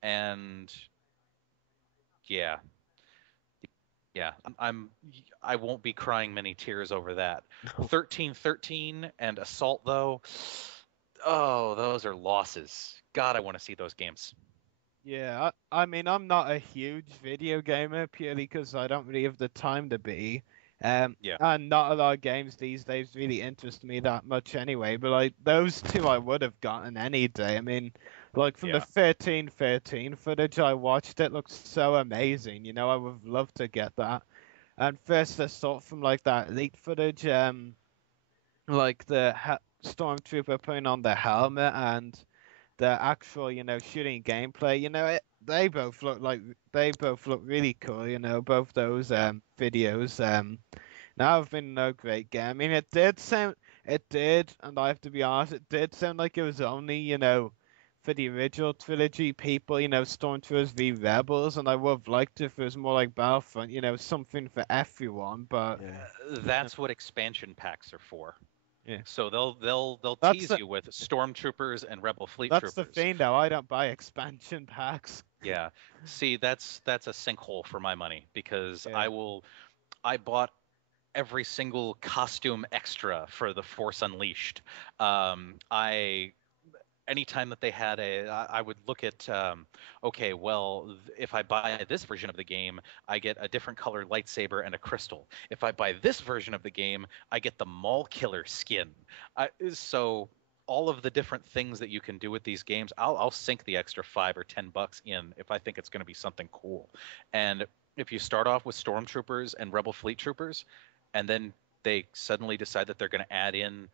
And yeah, I won't be crying many tears over that. 1313 and Assault, though, those are losses. God, I want to see those games. Yeah, I mean, I'm not a huge video gamer purely because I don't really have the time to be. And not a lot of games these days really interest me that much anyway. But those two I would have gotten any day. I mean, from the 1313 footage I watched, it looked so amazing. I would have loved to get that. And First Assault from that elite footage, the Stormtrooper putting on the helmet and the actual, shooting gameplay. They both look really cool. Both those videos. Now have been no great game. I mean, it did, and I have to be honest, it did sound like it was only, for the original trilogy people, Stormtroopers v Rebels, and I would have liked if it was more like Battlefront, something for everyone, but... That's what expansion packs are for. Yeah. So they'll tease you with Stormtroopers and Rebel Fleet Troopers. That's the thing, though. I don't buy expansion packs. Yeah. See, that's a sinkhole for my money, because I bought every single costume extra for the Force Unleashed. anytime that they had I would look at, okay, well, if I buy this version of the game, I get a different colored lightsaber and a crystal. If I buy this version of the game, I get the Maul Killer skin. So all of the different things that you can do with these games, I'll sink the extra $5 or $10 in if I think it's going to be something cool. And if you start off with Stormtroopers and Rebel Fleet Troopers, and then they suddenly decide that they're going to add in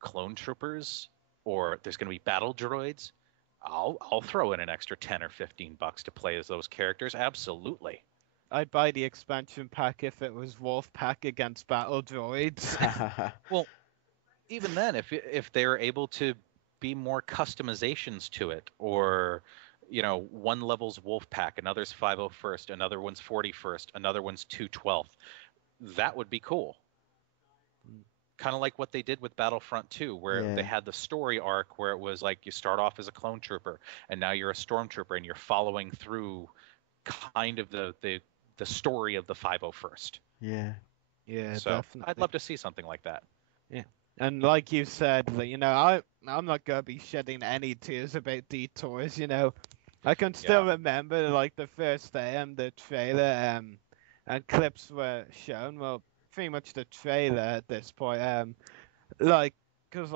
clone troopers, or there's going to be battle droids, I'll throw in an extra $10 or $15 to play as those characters. Absolutely. I'd buy the expansion pack if it was Wolf Pack against battle droids. Well, even then, if they're able to be more customizations to it, or one level's Wolf Pack, another's 501st, another one's 41st, another one's 212th, that would be cool. Kind of like what they did with Battlefront 2, where they had the story arc where it was like you start off as a clone trooper and now you're a stormtrooper and you're following through kind of the story of the 501st. Yeah, so definitely. I'd love to see something like that. Yeah. And like you said, I'm not going to be shedding any tears about detours, I can still remember, like, the first day the trailer and clips were shown. Well, pretty much the trailer at this point. Because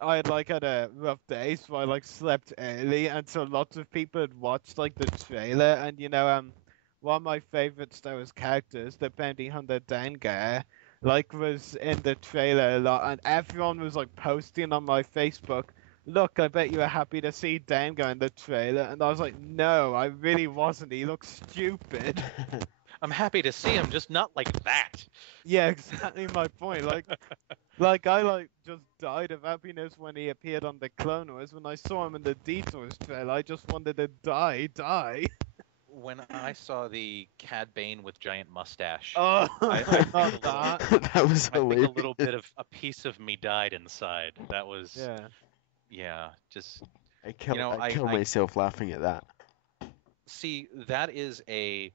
I had a rough day, so I slept early, and so lots of people had watched the trailer, and one of my favorite Star Wars characters, the bounty hunter Dengar, was in the trailer a lot, and everyone was posting on my Facebook, look, I bet you were happy to see Dengar in the trailer, and I was like, no, I really wasn't. He looks stupid. I'm happy to see him, just not like that. Yeah, exactly my point. I just died of happiness when he appeared on the Clone Wars. When I saw him in the Detours trailer, I just wanted to die. When I saw the Cad Bane with giant mustache, I that was hilarious. I think a little bit of a piece of me died inside. That was just I killed myself laughing at that. See, that is a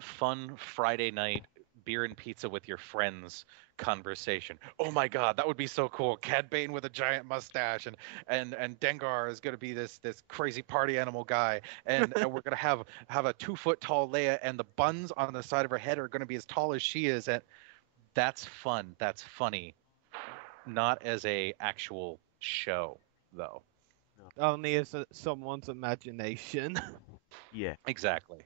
fun Friday night beer and pizza with your friends conversation. Oh my god, that would be so cool. Cad Bane with a giant mustache, and Dengar is going to be this crazy party animal guy, and we're going to have a 2-foot tall Leia, and the buns on the side of her head are going to be as tall as she is. And that's fun. That's funny. Not as a actual show, though. Only as someone's imagination. Yeah, exactly.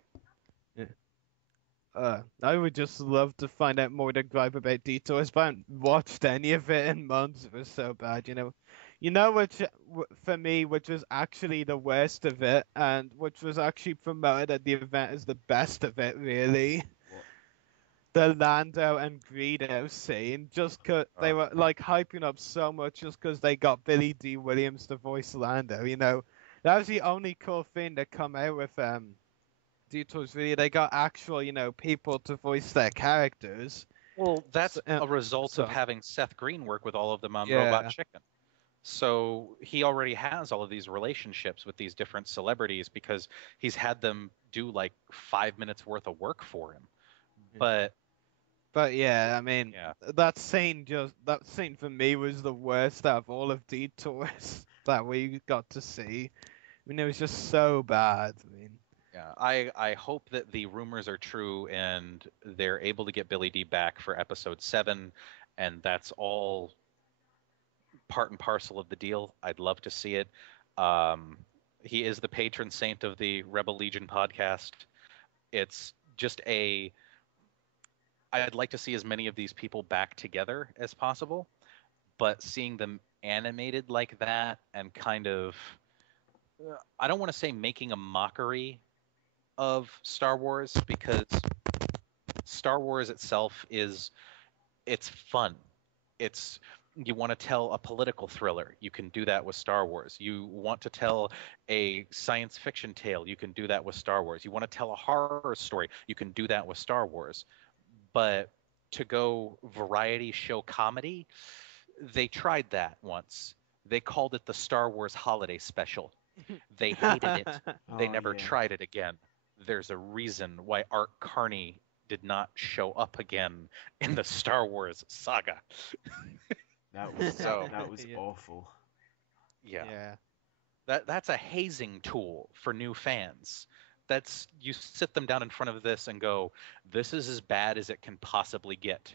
I would just love to find out more to gripe about Detours, but I haven't watched any of it in months. It was so bad, which, for me, which was actually the worst of it, and which was actually promoted at the event as the best of it, really. The Lando and Greedo scene, just because they were, hyping up so much just because they got Billy D. Williams to voice Lando, That was the only cool thing to come out with, Detours, really. They got actual, people to voice their characters. Well, that's a result of having Seth Green work with all of them on Robot Chicken. So he already has all of these relationships with these different celebrities because he's had them do 5 minutes worth of work for him. But yeah, I mean, that scene for me was the worst out of all of Detours that we got to see. I mean, it was just so bad. I mean. Yeah, I hope that the rumors are true and they're able to get Billy D back for episode 7, and that's all part and parcel of the deal. I'd love to see it. He is the patron saint of the Rebel Legion podcast. It's just I'd like to see as many of these people back together as possible, but seeing them animated like that and kind of, I don't want to say making a mockery of Star Wars, because Star Wars itself it's fun. You want to tell a political thriller, you can do that with Star Wars. You want to tell a science fiction tale, you can do that with Star Wars. You want to tell a horror story, you can do that with Star Wars. But to go variety show comedy, they tried that once. They called it the Star Wars Holiday Special. They hated it. They never tried it again. There's a reason why Art Carney did not show up again in the Star Wars saga. That was awful. Yeah. That's a hazing tool for new fans. That's you sit them down in front of this and go, this is as bad as it can possibly get.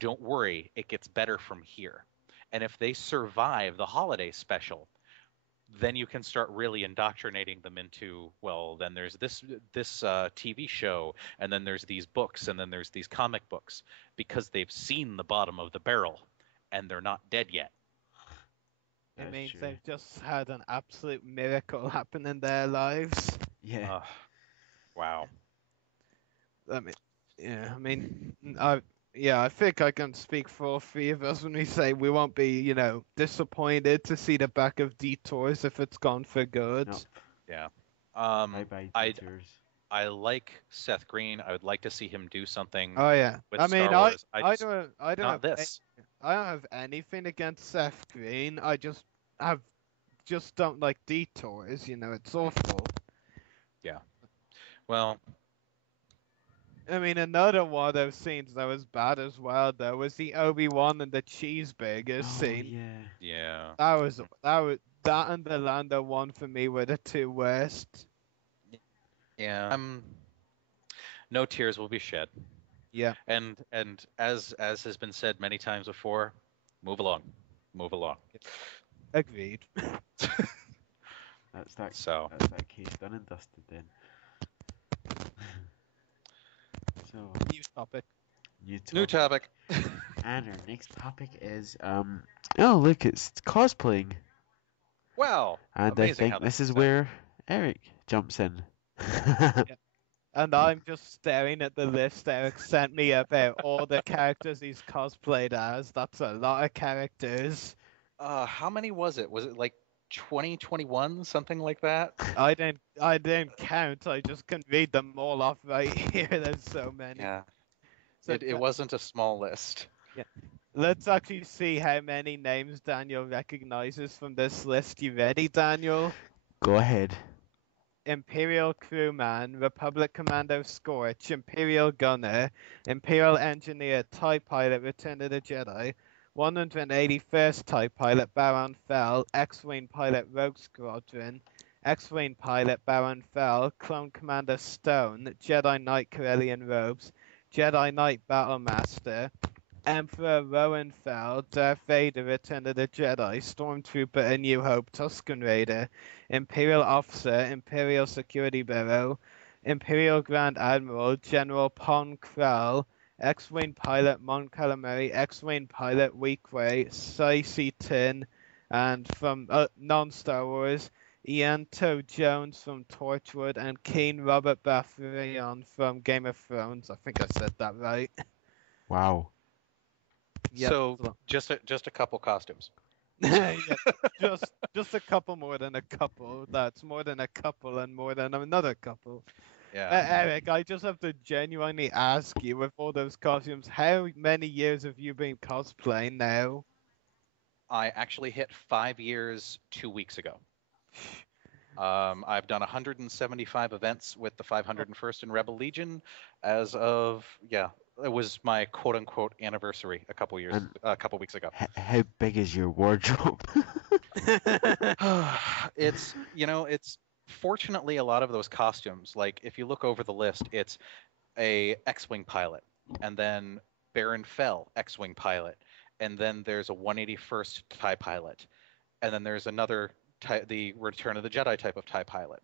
Don't worry, it gets better from here. And if they survive the holiday special, then you can start really indoctrinating them into, well, then there's this TV show, and then there's these books, and then there's these comic books, because they've seen the bottom of the barrel, and they're not dead yet. It means they've just had an absolute miracle happen in their lives. Yeah. Wow. I think I can speak for all three of us when we say we won't be, disappointed to see the back of Detours if it's gone for good. No. Yeah. Bye-bye, Detours. I like Seth Green. I would like to see him do something. Oh yeah. With Star Wars. I don't not this. I don't have anything against Seth Green. I just don't like Detours. It's awful. Yeah. Well. I mean, another one of those scenes that was bad as well, though, was the Obi-Wan and the cheeseburger scene. Yeah. That and the Lando one for me were the two worst. Yeah. No tears will be shed. Yeah. And as has been said many times before, move along. Agreed. That's that case done and dusted then. So New topic. And our next topic is oh look, it's cosplaying. Wow. And I think this is where Eric jumps in. And I'm just staring at the list Eric sent me about all the characters he's cosplayed as. That's a lot of characters. How many was it? Was it like 20, 21, something like that? I didn't count. I just can read them all off right here. There's so many. Yeah. So it wasn't a small list. Yeah. Let's actually see how many names Daniel recognizes from this list. You ready, Daniel? Go ahead. Imperial Crewman, Republic Commando Scorch, Imperial Gunner, Imperial Engineer, TIE Pilot, Return of the Jedi, 181st TIE Pilot, Baron Fell, X-Wing Pilot, Rogue Squadron, X-Wing Pilot, Baron Fell, Clone Commander Stone, Jedi Knight Corellian Robes, Jedi Knight Battlemaster, Emperor Rowan Fell, Darth Vader, Return of the Jedi, Stormtrooper, A New Hope, Tusken Raider, Imperial Officer, Imperial Security Bureau, Imperial Grand Admiral, General Pon Krell, X-Wing Pilot, Mon Calamari, X-Wing Pilot, Weequay, Saisi Tin, and from non-Star Wars, Ianto Jones from Torchwood, and Keen Robert Baratheon from Game of Thrones. I think I said that right. Wow. Yep. So just a couple costumes. Yeah, just a couple more than a couple. That's more than a couple and more than another couple. Yeah. Eric, I just have to genuinely ask you, with all those costumes, how many years have you been cosplaying now? I actually hit 5 years 2 weeks ago. I've done 175 events with the 501st in Rebel Legion as of, it was my quote-unquote anniversary a couple weeks ago. How big is your wardrobe? It's fortunately a lot of those costumes, like if you look over the list, it's a X-Wing pilot, and then Baron Fell X-Wing pilot, and then there's a 181st TIE pilot, and then there's another the Return of the Jedi type of TIE pilot.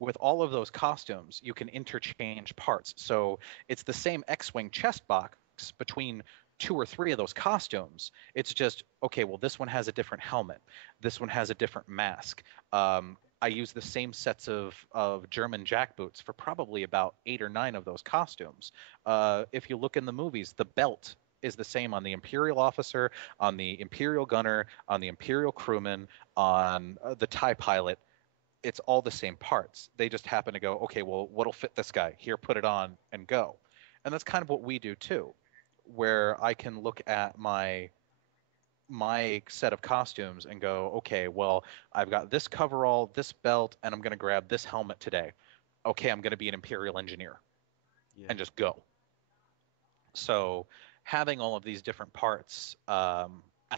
With all of those costumes, you can interchange parts. So it's the same X-Wing chest box between 2 or 3 of those costumes. It's just, okay, well, this one has a different helmet. This one has a different mask. I use the same sets of German jackboots for probably about 8 or 9 of those costumes. If you look in the movies, the belt is the same on the Imperial officer, on the Imperial gunner, on the Imperial crewman, on the TIE pilot. It's all the same parts. They just happen to go, okay, well, what'll fit this guy? Here, put it on and go. And that's kind of what we do too, where I can look at my set of costumes and go, okay, well, I've got this coverall, this belt, and I'm going to grab this helmet today. Okay, I'm going to be an Imperial engineer and just go. So having all of these different parts at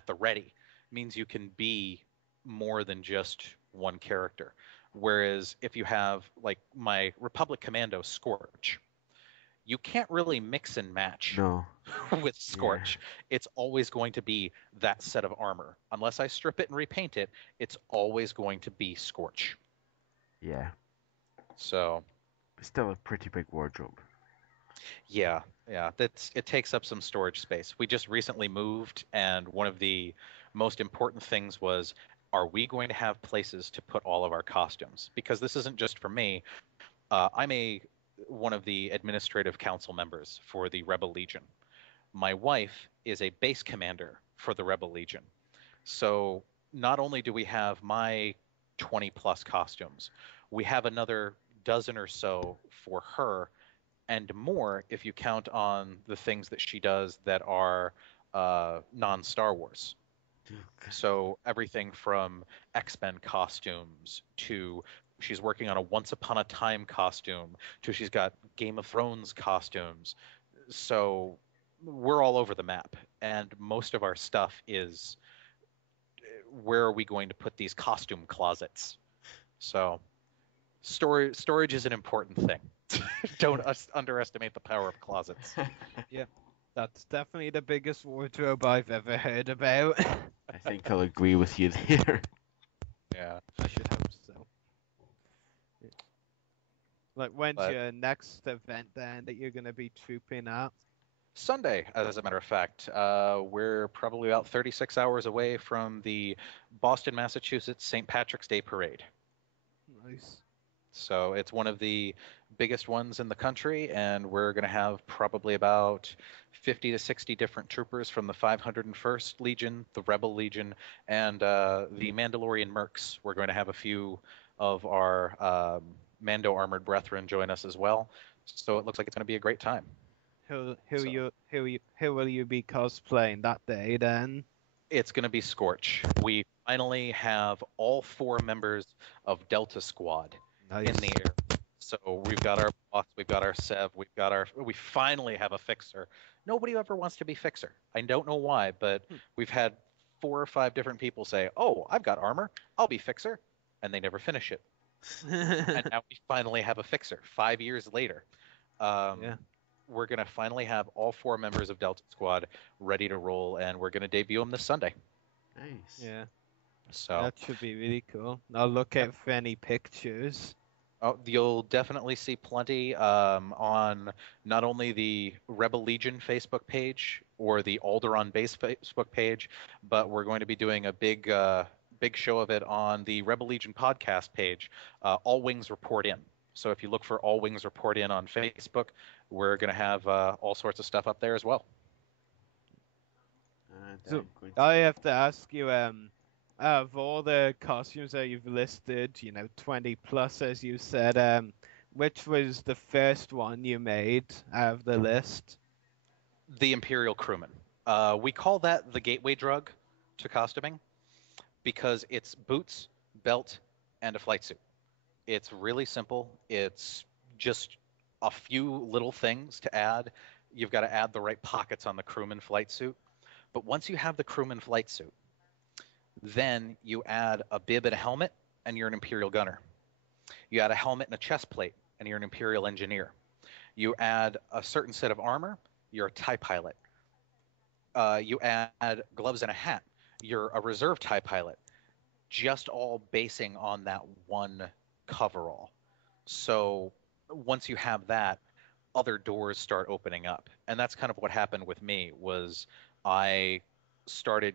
the ready means you can be more than just one character. Whereas if you have, like, my Republic Commando Scorch, you can't really mix and match No. with Scorch. It's always going to be that set of armor. Unless I strip it and repaint it, it's always going to be Scorch. Yeah. So Still a pretty big wardrobe. yeah, it takes up some storage space. We just recently moved, and one of the most important things was, are we going to have places to put all of our costumes? Because this isn't just for me. I'm one of the administrative council members for the Rebel Legion. My wife is a base commander for the Rebel Legion. So not only do we have my 20 plus costumes, we have another dozen or so for her, and more if you count on the things that she does that are non-Star Wars. So everything from X-Men costumes to she's working on a Once Upon a Time costume to she's got Game of Thrones costumes. So we're all over the map, and most of our stuff is, where are we going to put these costume closets? So storage is an important thing. Don't underestimate the power of closets. Yeah, that's definitely the biggest wardrobe I've ever heard about. I think I'll agree with you there. Yeah, I should hope so. Like, when's your next event then that you're going to be trooping at? Sunday, as a matter of fact. We're probably about 36 hours away from the Boston, Massachusetts St. Patrick's Day Parade. Nice. So it's one of the biggest ones in the country, and we're going to have probably about 50 to 60 different troopers from the 501st Legion, the Rebel Legion, and the Mandalorian Mercs. We're going to have a few of our Mando armored brethren join us as well. So it looks like it's going to be a great time. Who will you be cosplaying that day then? It's going to be Scorch. We finally have all 4 members of Delta Squad in the air. So we've got our boss, we've got our Sev, we finally have a fixer. Nobody ever wants to be fixer. I don't know why, but we've had 4 or 5 different people say, "Oh, I've got armor, I'll be fixer," and they never finish it. And now we finally have a fixer 5 years later. We're going to finally have all 4 members of Delta Squad ready to roll, and we're going to debut them this Sunday. Nice. Yeah. So that should be really cool. I'll look out for any pictures. Oh, you'll definitely see plenty on not only the Rebel Legion Facebook page or the Alderaan Base Facebook page, but we're going to be doing a big show of it on the Rebel Legion podcast page, All Wings Report In. So if you look for All Wings Report In on Facebook, we're going to have all sorts of stuff up there as well. So I have to ask you, of all the costumes that you've listed, 20 plus as you said, which was the first one you made out of the list? The Imperial Crewman. We call that the gateway drug to costuming because it's boots, belt, and a flight suit. It's really simple. It's just a few little things to add. You've got to add the right pockets on the crewman flight suit. But once you have the crewman flight suit, then you add a bib and a helmet, and you're an Imperial gunner. You add a helmet and a chest plate, and you're an Imperial engineer. You add a certain set of armor, you're a TIE pilot. You add gloves and a hat, you're a reserve TIE pilot. Just all basing on that one coverall. So once you have that, other doors start opening up. And that's kind of what happened with me, was I started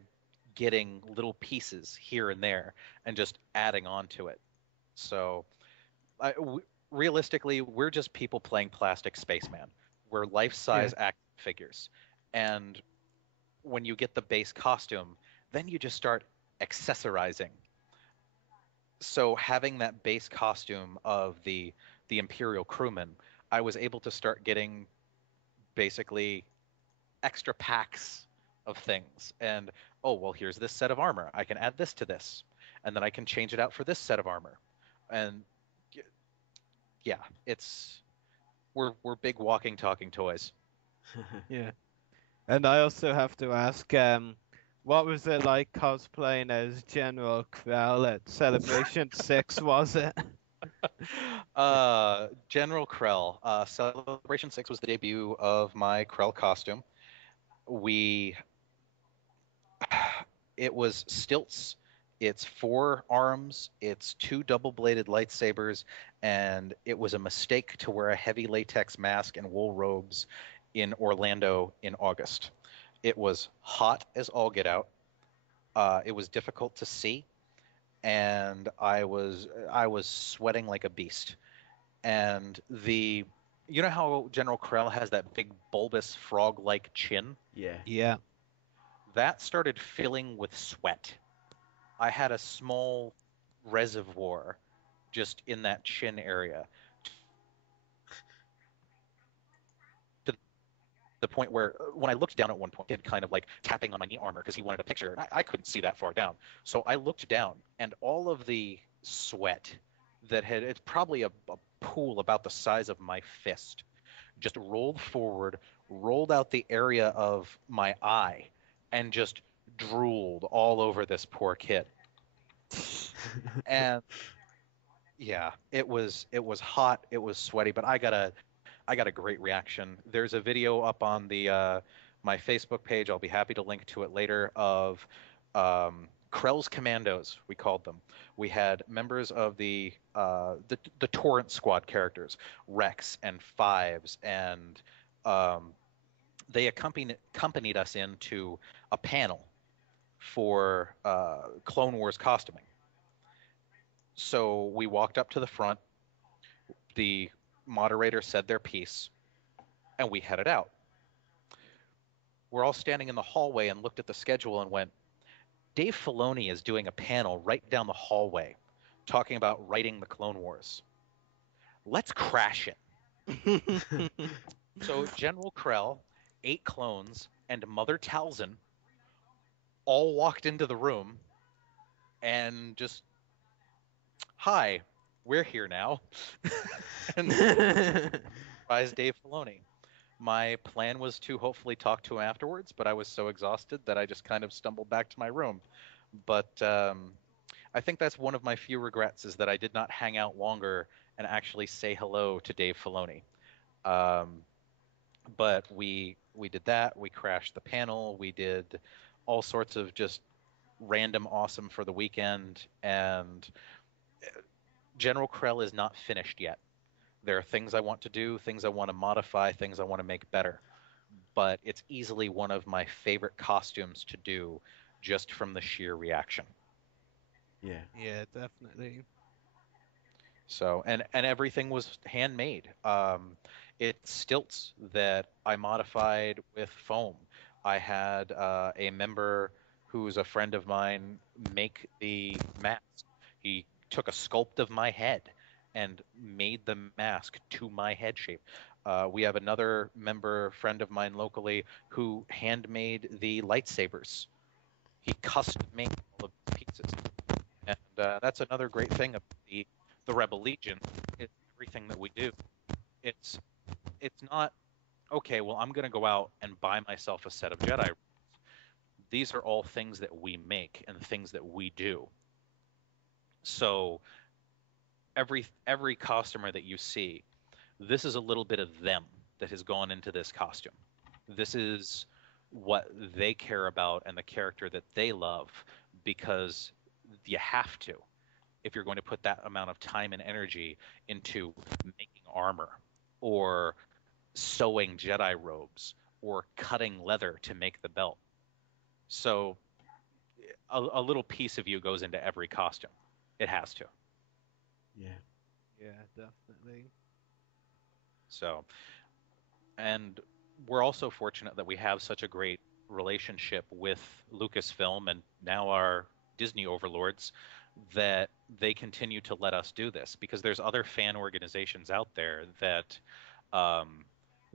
getting little pieces here and there and just adding on to it. So realistically, we're just people playing plastic spaceman. We're life-size action figures. And when you get the base costume, then you just start accessorizing. So having that base costume of the Imperial crewman, I was able to start getting basically extra packs of things. And, oh, well, here's this set of armor. I can add this to this. And then I can change it out for this set of armor. And yeah, we're big walking, talking toys. Yeah. And I also have to ask, What was it like cosplaying as General Krell at Celebration 6, was it? General Krell. Celebration 6 was the debut of my Krell costume. It was stilts. It's 4 arms, it's 2 double-bladed lightsabers, and it was a mistake to wear a heavy latex mask and wool robes in Orlando in August. It was hot as all get out. It was difficult to see, and I was sweating like a beast. And you know how General Krell has that big bulbous frog-like chin? Yeah. Yeah. That started filling with sweat. I had a small reservoir just in that chin area, to the point where when I looked down at one point, he had kind of like tapping on my knee armor because he wanted a picture. And I couldn't see that far down. So I looked down, and all of the sweat it's probably a pool about the size of my fist, just rolled forward, rolled out the area of my eye, and just drooled all over this poor kid. And yeah, it was hot, it was sweaty, but I got a great reaction. There's a video up on the my Facebook page. I'll be happy to link to it later, of Krell's Commandos, we called them. We had members of the Torrent Squad characters, Rex and Fives, and they accompanied us into a panel for Clone Wars costuming. So we walked up to the front, the moderator said their piece, and we headed out. We're all standing in the hallway and looked at the schedule and went, Dave Filoni is doing a panel right down the hallway talking about writing the Clone Wars. Let's crash it. So General Krell, 8 clones, and Mother Talzin all walked into the room and just, hi, we're here now. And surprise Dave Filoni. My plan was to hopefully talk to him afterwards, but I was so exhausted that I just kind of stumbled back to my room. But I think that's one of my few regrets, is that I did not hang out longer and actually say hello to Dave Filoni. But we did that. We crashed the panel. We did all sorts of just random awesome for the weekend. And General Krell is not finished yet. There are things I want to do, things I want to modify, things I want to make better. But it's easily one of my favorite costumes to do, just from the sheer reaction. Yeah. Yeah, definitely. So, and everything was handmade. It's stilts that I modified with foam. I had a member who's a friend of mine make the mask. He took a sculpt of my head and made the mask to my head shape. We have another member, friend of mine locally, who handmade the lightsabers. He custom made all of the pieces. And that's another great thing of the Rebel Legion, is everything that we do. It's not, okay, well, I'm going to go out and buy myself a set of Jedi robes. These are all things that we make and things that we do. So every costumer that you see, this is a little bit of them that has gone into this costume. This is what they care about and the character that they love, because you have to, if you're going to put that amount of time and energy into making armor or sewing Jedi robes or cutting leather to make the belt. So a little piece of you goes into every costume. It has to. Yeah. Yeah, definitely. So, and we're also fortunate that we have such a great relationship with Lucasfilm and now our Disney overlords, that they continue to let us do this, because there's other fan organizations out there that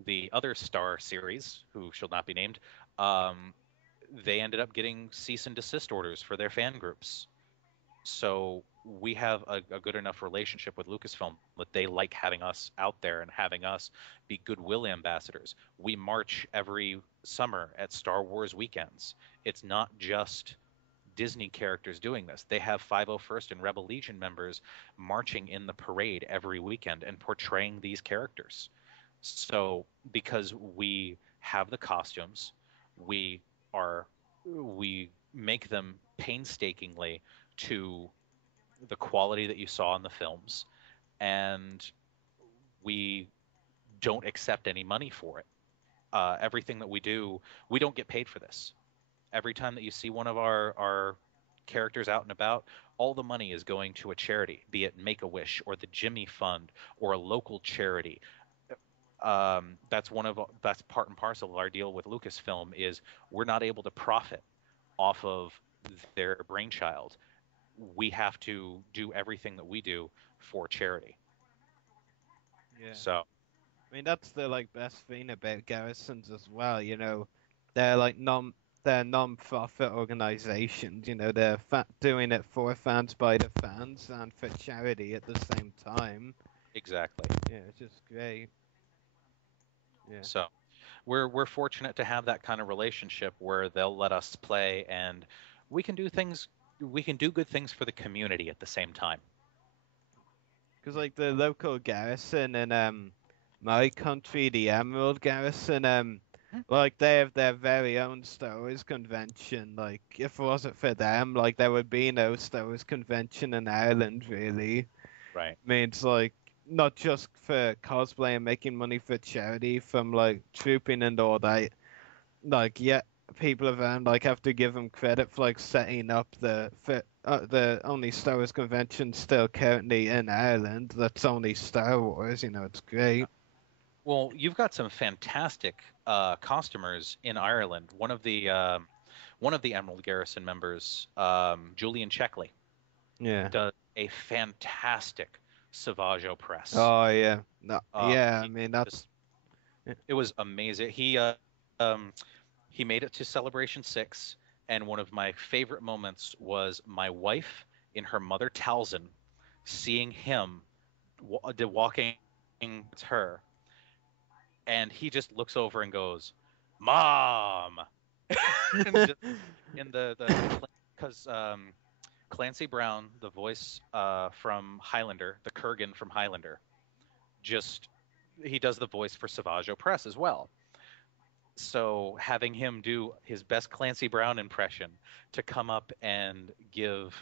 the other Star series, who shall not be named, they ended up getting cease and desist orders for their fan groups. So we have a good enough relationship with Lucasfilm that they like having us out there and having us be goodwill ambassadors. We march every summer at Star Wars weekends. It's not just Disney characters doing this. They have 501st and Rebel Legion members marching in the parade every weekend and portraying these characters. So because we have the costumes, we we make them painstakingly to the quality that you saw in the films, and we don't accept any money for it. Everything that we do, we don't get paid for this. Every time that you see one of our characters out and about, all the money is going to a charity, be it Make-A-Wish or the Jimmy Fund or a local charity. That's part and parcel of our deal with Lucasfilm is we're not able to profit off of their brainchild. We have to do everything that we do for charity. Yeah. So, I mean, that's the like best thing about garrisons as well. You know, they're like they're non-profit organizations. You know, they're doing it for fans by the fans and for charity at the same time. exactly. Yeah, it's just great. Yeah. So, we're fortunate to have that kind of relationship where they'll let us play and we can do things we can do good things for the community at the same time. Because like the local garrison in my country, the Emerald Garrison, like they have their very own Star Wars convention. Like if it wasn't for them, like there would be no Star Wars convention in Ireland, really. Right. I mean, it's like not just for cosplay and making money for charity from like trooping and all that. Like yeah, people around like have to give them credit for like setting up the only Star Wars convention still currently in Ireland. That's only Star Wars. You know, it's great. Well, you've got some fantastic costumers in Ireland. One of the Emerald Garrison members, Julian Checkley, Yeah. does a fantastic Savage Opress. Oh yeah. No, yeah. I mean that's. It was amazing. He made it to Celebration 6, and one of my favorite moments was my wife in her mother Talzin seeing him walking with her, and he just looks over and goes, "Mom!" Just in the because Clancy Brown, the voice from Highlander, the Kurgan from Highlander, he does the voice for Savage Opress as well. So having him do his best Clancy Brown impression to come up and give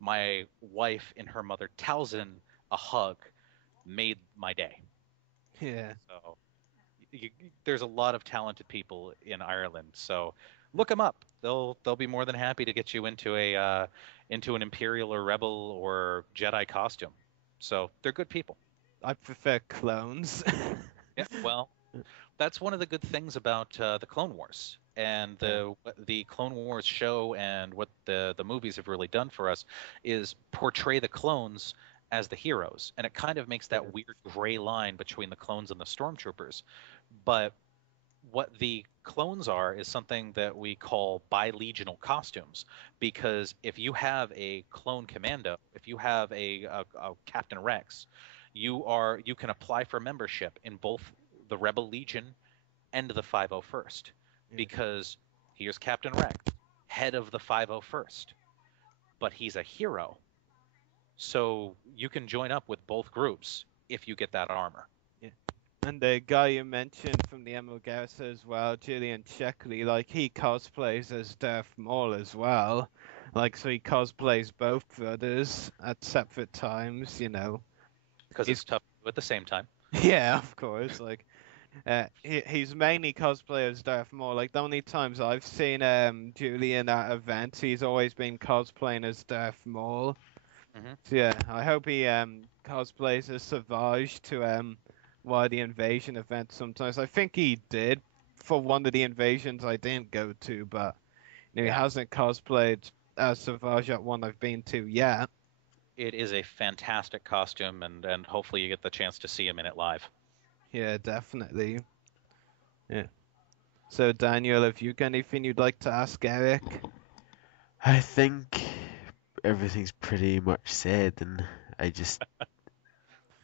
my wife and her mother Talzin a hug made my day. Yeah. So there's a lot of talented people in Ireland. So look them up. They'll be more than happy to get you into an Imperial or Rebel or Jedi costume. So they're good people. I prefer clones. Yeah, well, that's one of the good things about the Clone Wars and the Clone Wars show, and what the movies have really done for us is portray the clones as the heroes, and it kind of makes that weird gray line between the clones and the stormtroopers. But what the clones are is something that we call bi-legional costumes, because if you have a clone commando, if you have a Captain Rex, you can apply for membership in both the Rebel Legion and the 501st, because here's Captain Rex, head of the 501st, but he's a hero. So you can join up with both groups if you get that armor. Yeah. And the guy you mentioned from the Emerald Garrison as well, Julian Checkley, like he cosplays as Darth Maul as well. Like so he cosplays both brothers at separate times, you know. Because it's tough to do at the same time. Yeah, of course. Like he's mainly cosplay as Darth Maul. Like the only times I've seen Julian at events, he's always been cosplaying as Darth Maul. Mm-hmm. So yeah, I hope he cosplays as Savage to one of the invasion events sometimes. I think he did for one of the invasions I didn't go to, but you know, he hasn't cosplayed as Savage at one I've been to yet. It is a fantastic costume, and hopefully you get the chance to see him in it live. Yeah, definitely. Yeah. So Daniel, have you got anything you'd like to ask Erich? I think everything's pretty much said, and I just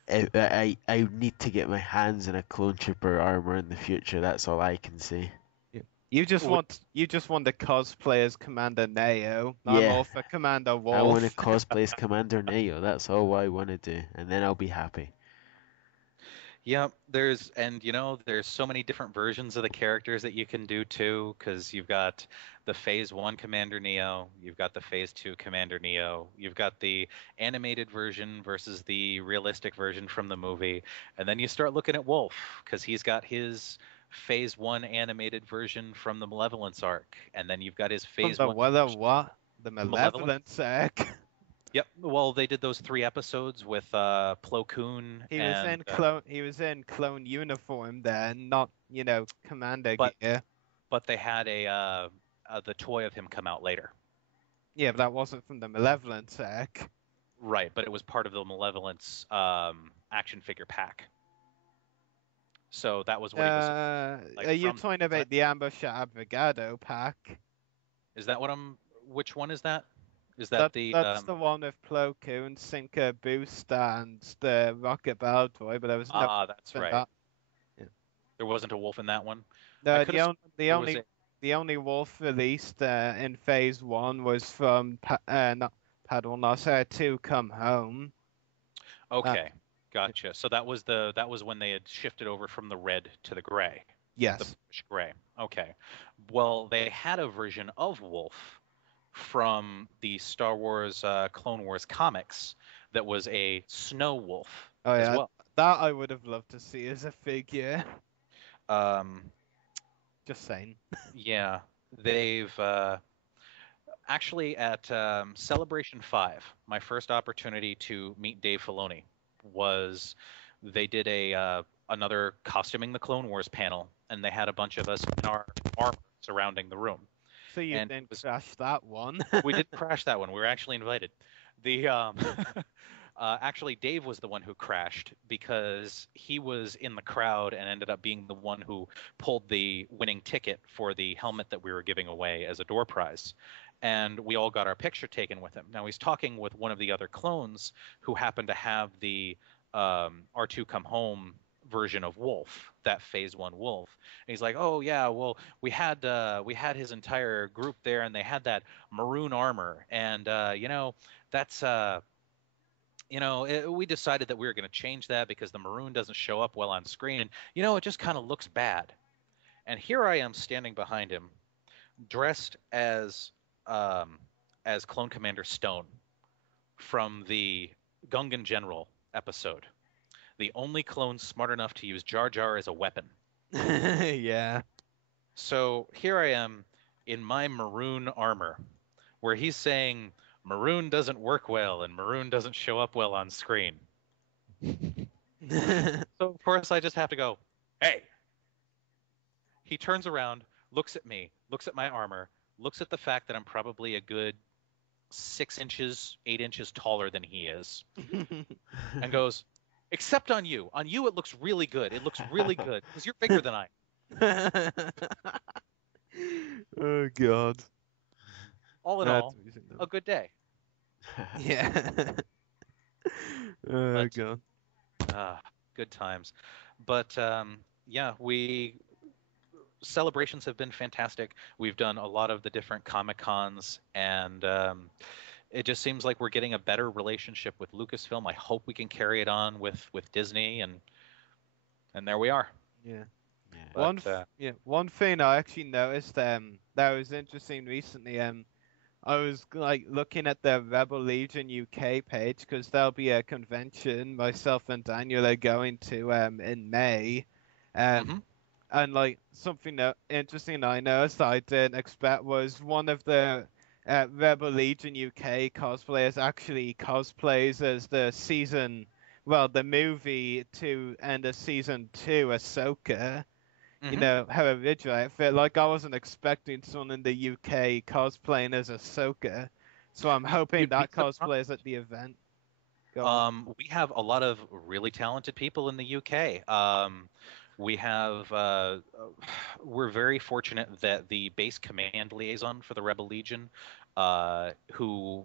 I need to get my hands in a clone trooper armor in the future. That's all I can say. You just want the cosplay as Commander Neo. I'm Yeah. all for Commander I Wolf. want to cosplay as Commander Neo. That's all I want to do, and then I'll be happy. Yeah, there's so many different versions of the characters that you can do too, because you've got the Phase 1 Commander Neo, you've got the Phase 2 Commander Neo, you've got the animated version versus the realistic version from the movie, and then you start looking at Wolf, because he's got his Phase 1 animated version from the Malevolence arc, and then you've got his Phase 1 what? The Malevolence arc. Yep. Well, they did those 3 episodes with Plo Koon. He was in clone uniform then, not commander gear. But they had the toy of him come out later. Yeah, but that wasn't from the Malevolence arc. Right, but it was part of the Malevolence action figure pack. So that was what he was. Are you talking about the Ambush at Abregado pack? Is that what I'm? Which one is that? Is that that's the one with Plo Koon, Sinker Boost, and the Rocket Bell toy? But there was no. That's right. Yeah. There wasn't a Wolf in that one. No, the only Wolf released in Phase 1 was from not Padel 2 Come Home. Okay, gotcha. So that was when they had shifted over from the red to the gray. Yes. The gray. Okay. Well, they had a version of Wolf from the Star Wars Clone Wars comics that was a snow wolf as well. That I would have loved to see as a figure. Just saying. Yeah, they've actually at Celebration 5, my first opportunity to meet Dave Filoni was they did another Costuming the Clone Wars panel, and they had a bunch of us in our armor surrounding the room. So you didn't crash that one? We didn't crash that one. We were actually invited. Actually, Dave was the one who crashed because he was in the crowd and ended up being the one who pulled the winning ticket for the helmet that we were giving away as a door prize. And we all got our picture taken with him. Now, he's talking with one of the other clones who happened to have the R2 Come Home version of Wolf, that Phase 1 Wolf. And he's like, oh yeah, well, we had his entire group there, and they had that maroon armor, and that's we decided that we were going to change that because the maroon doesn't show up well on screen, and it just kind of looks bad. And here I am standing behind him, dressed as Clone Commander Stone from the Gungan General episode. The only clone smart enough to use Jar Jar as a weapon. Yeah. So here I am in my maroon armor, where he's saying maroon doesn't work well and maroon doesn't show up well on screen. So of course I just have to go, hey. He turns around, looks at me, looks at my armor, looks at the fact that I'm probably a good 6 inches, 8 inches taller than he is, and goes, except on you. On you, it looks really good. It looks really good because you're bigger than I am. Oh, God. All in all, a good day. Yeah. Oh, God. Good times. But, yeah, celebrations have been fantastic. We've done a lot of the different Comic-Cons, and it just seems like we're getting a better relationship with Lucasfilm. I hope we can carry it on with Disney, and there we are. Yeah. But, one thing I actually noticed that was interesting recently. I was looking at the Rebel Legion UK page because there'll be a convention myself and Daniel are going to in May, and something interesting I noticed that I didn't expect was one of the Rebel Legion UK cosplayers actually cosplays as the movie to end of season 2 Ahsoka. Mm-hmm. Her original outfit. I wasn't expecting someone in the UK cosplaying as Ahsoka, so I'm hoping that cosplays at the event. We have a lot of really talented people in the UK. We have, we're very fortunate that the base command liaison for the Rebel Legion, who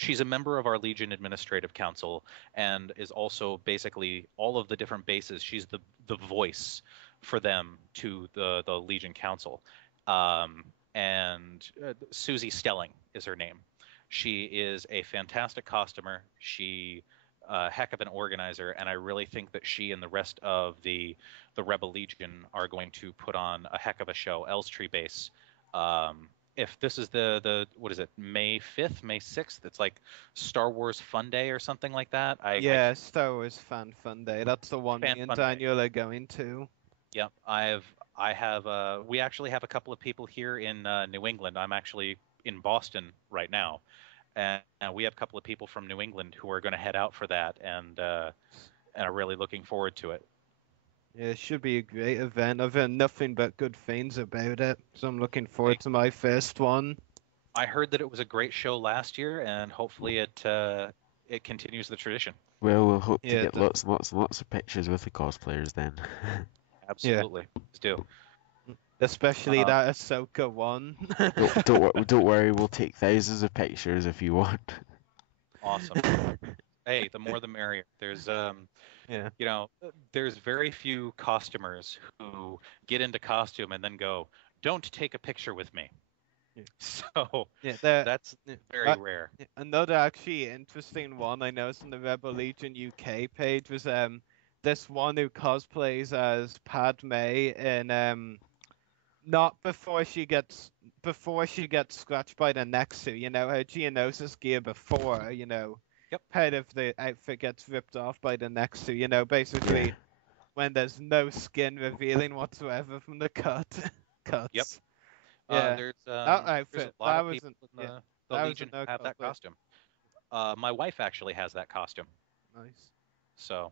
she's a member of our Legion Administrative Council and is also basically all of the different bases. She's the voice for them to the Legion Council. And Susie Stelling is her name. She is a fantastic costumer. She heck of an organizer, and I really think that she and the rest of the Rebel Legion are going to put on a heck of a show. Elstree Base. If this is the what is it, May 5th, May 6th? It's like Star Wars Fun Day or something like that. Star Wars Fun Day. That's the one me and Daniel are going to. Yep, we actually have a couple of people here in New England. I'm actually in Boston right now, and we have a couple of people from New England who are going to head out for that, and are really looking forward to it. Yeah, it should be a great event. I've heard nothing but good things about it, so I'm looking forward to my first one. I heard that it was a great show last year, and hopefully it continues the tradition. Well, we'll hope to get lots and lots and lots of pictures with the cosplayers then. Absolutely, let's do. Especially that Ahsoka one. don't worry, we'll take thousands of pictures if you want. Awesome. Hey, the more the merrier. There's there's very few costumers who get into costume and then go, "Don't take a picture with me." Yeah. So that's very rare. Another actually interesting one I noticed on the Rebel Legion UK page was this one who cosplays as Padme in not before she gets scratched by the Nexu. You know her Geonosis gear before, Yep. Part of the outfit gets ripped off by the Nexu, basically when there's no skin revealing whatsoever from the cuts. Yep. Yeah. There's that outfit, there's a lot of people in the Legion no have that costume. My wife actually has that costume. Nice. So,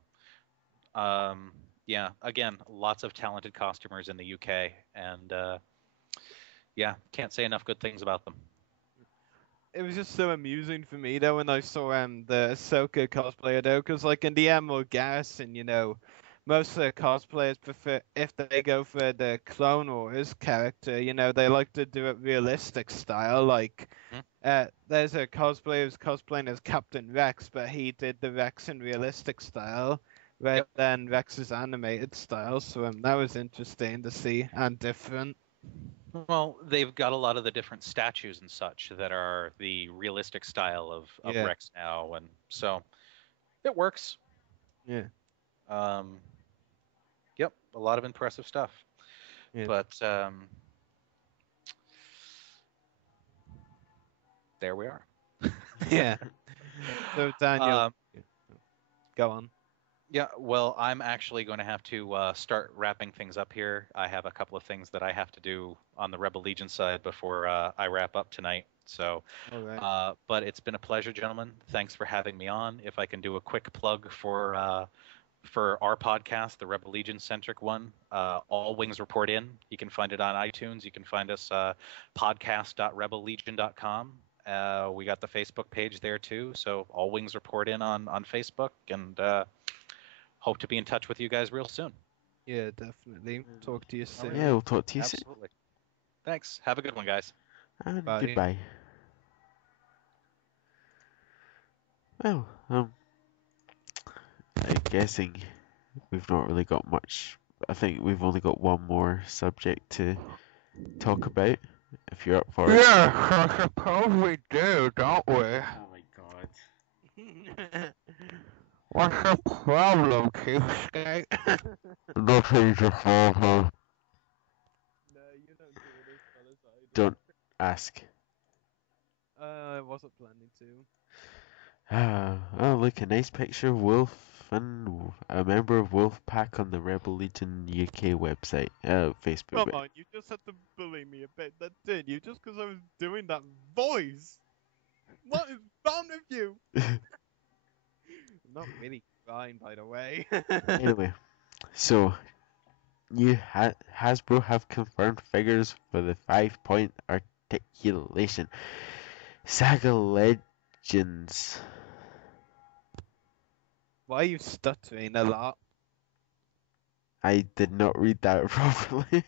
again, lots of talented costumers in the UK, and can't say enough good things about them. It was just so amusing for me though when I saw the Ahsoka cosplayer though, because like in the Emerald Garrison, most of the cosplayers prefer, if they go for the Clone Wars character, they like to do it realistic style. Like there's a cosplayer who's cosplaying as Captain Rex, but he did the Rex in realistic style rather than Rex's animated style. So that was interesting to see and different. Well, they've got a lot of the different statues and such that are the realistic style of Rex now, and so it works. Yeah. Yep, a lot of impressive stuff. Yeah. But there we are. Yeah. So Daniel, go on. Yeah, well, I'm actually going to have to start wrapping things up here. I have a couple of things that I have to do on the Rebel Legion side before I wrap up tonight. So, but it's been a pleasure, gentlemen. Thanks for having me on. If I can do a quick plug for our podcast, the Rebel Legion centric one, All Wings Report In. You can find it on iTunes. You can find us podcast.rebellegion.com. We got the Facebook page there too. So All Wings Report In on Facebook, and hope to be in touch with you guys real soon. Yeah, definitely. Talk to you soon. Yeah, we'll talk to you soon. Absolutely. Thanks. Have a good one, guys. And Bye. goodbye. Well, I'm guessing we've not really got much. I think we've only got one more subject to talk about. If you're up for it. Yeah, I suppose we do, don't we? Oh my god. What's the problem, Cheapskate? Nothing's a problem. No, you don't do it as well as I do. Don't ask. I wasn't planning to. Oh, look, a nice picture of Wolf and a member of Wolfpack on the Rebel Legion UK website, Facebook. Come on, you just had to bully me a bit, that did you? Just because I was doing that voice. What is wrong with you? Not really fine, by the way. Anyway, so Hasbro have confirmed figures for the 5-point articulation Saga Legends. Why are you stuttering a lot? I did not read that properly.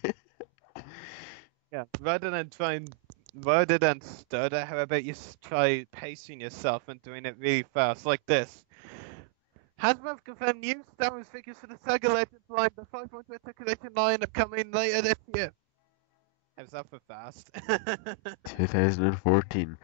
Yeah, rather than try and rather than stutter, how about you try pacing yourself and doing it really fast, like this? Hasbro confirmed new Star Wars figures for the Saga Legends line. The 5-point articulation line are coming later this year. How's that for fast? 2014.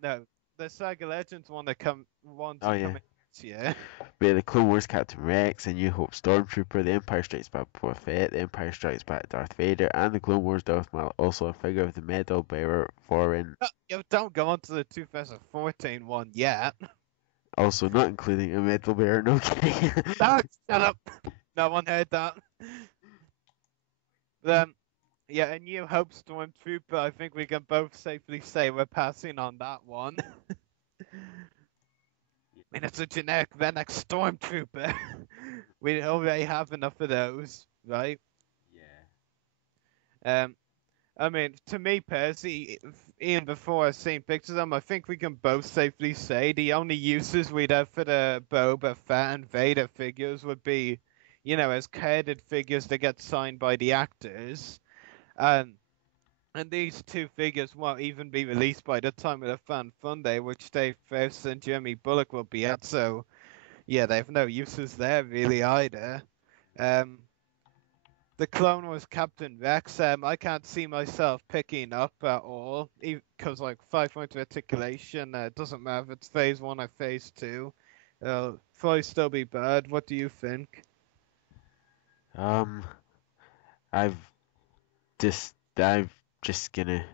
No, the Saga Legends ones are coming yeah. this year. But the Clone Wars Captain Rex, the New Hope Stormtrooper, the Empire Strikes Back Boba Fett, the Empire Strikes Back Darth Vader, and the Clone Wars Darth Maul. Also a figure of the medal bearer foreign. Yo, don't go on to the 2014 one yet. Also not including a medal bearer. No kidding. No, shut up. No one heard that. Yeah, a New Hope Stormtrooper. I think we can both safely say we're passing on that one. I mean, it's a generic Venex Stormtrooper. We already have enough of those, right? Yeah. I mean, to me personally, even before I've seen pictures of them, I think we can both safely say the only uses we'd have for the Boba Fett and Vader figures would be, as carded figures that get signed by the actors. And these two figures won't even be released by the time of the Fan Fun Day, which Dave Faust and Jeremy Bullock will be at. So, yeah, they have no uses there really either. The Clone Wars Captain Rex, I can't see myself picking up at all, because 5-point articulation, doesn't matter if it's phase 1 or phase 2. Probably still be bad. What do you think? I'm just gonna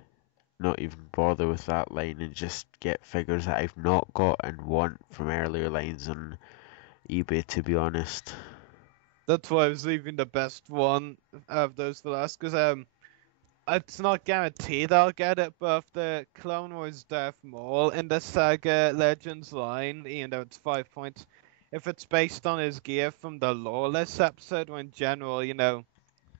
not even bother with that line and just get figures that I've not got and want from earlier lines on eBay, to be honest. That's why I was leaving the best one of those for last, because it's not guaranteed I'll get it, but if the Clone Wars Darth Maul in the Saga Legends line, even though it's 5 points, if it's based on his gear from the Lawless episode, when general,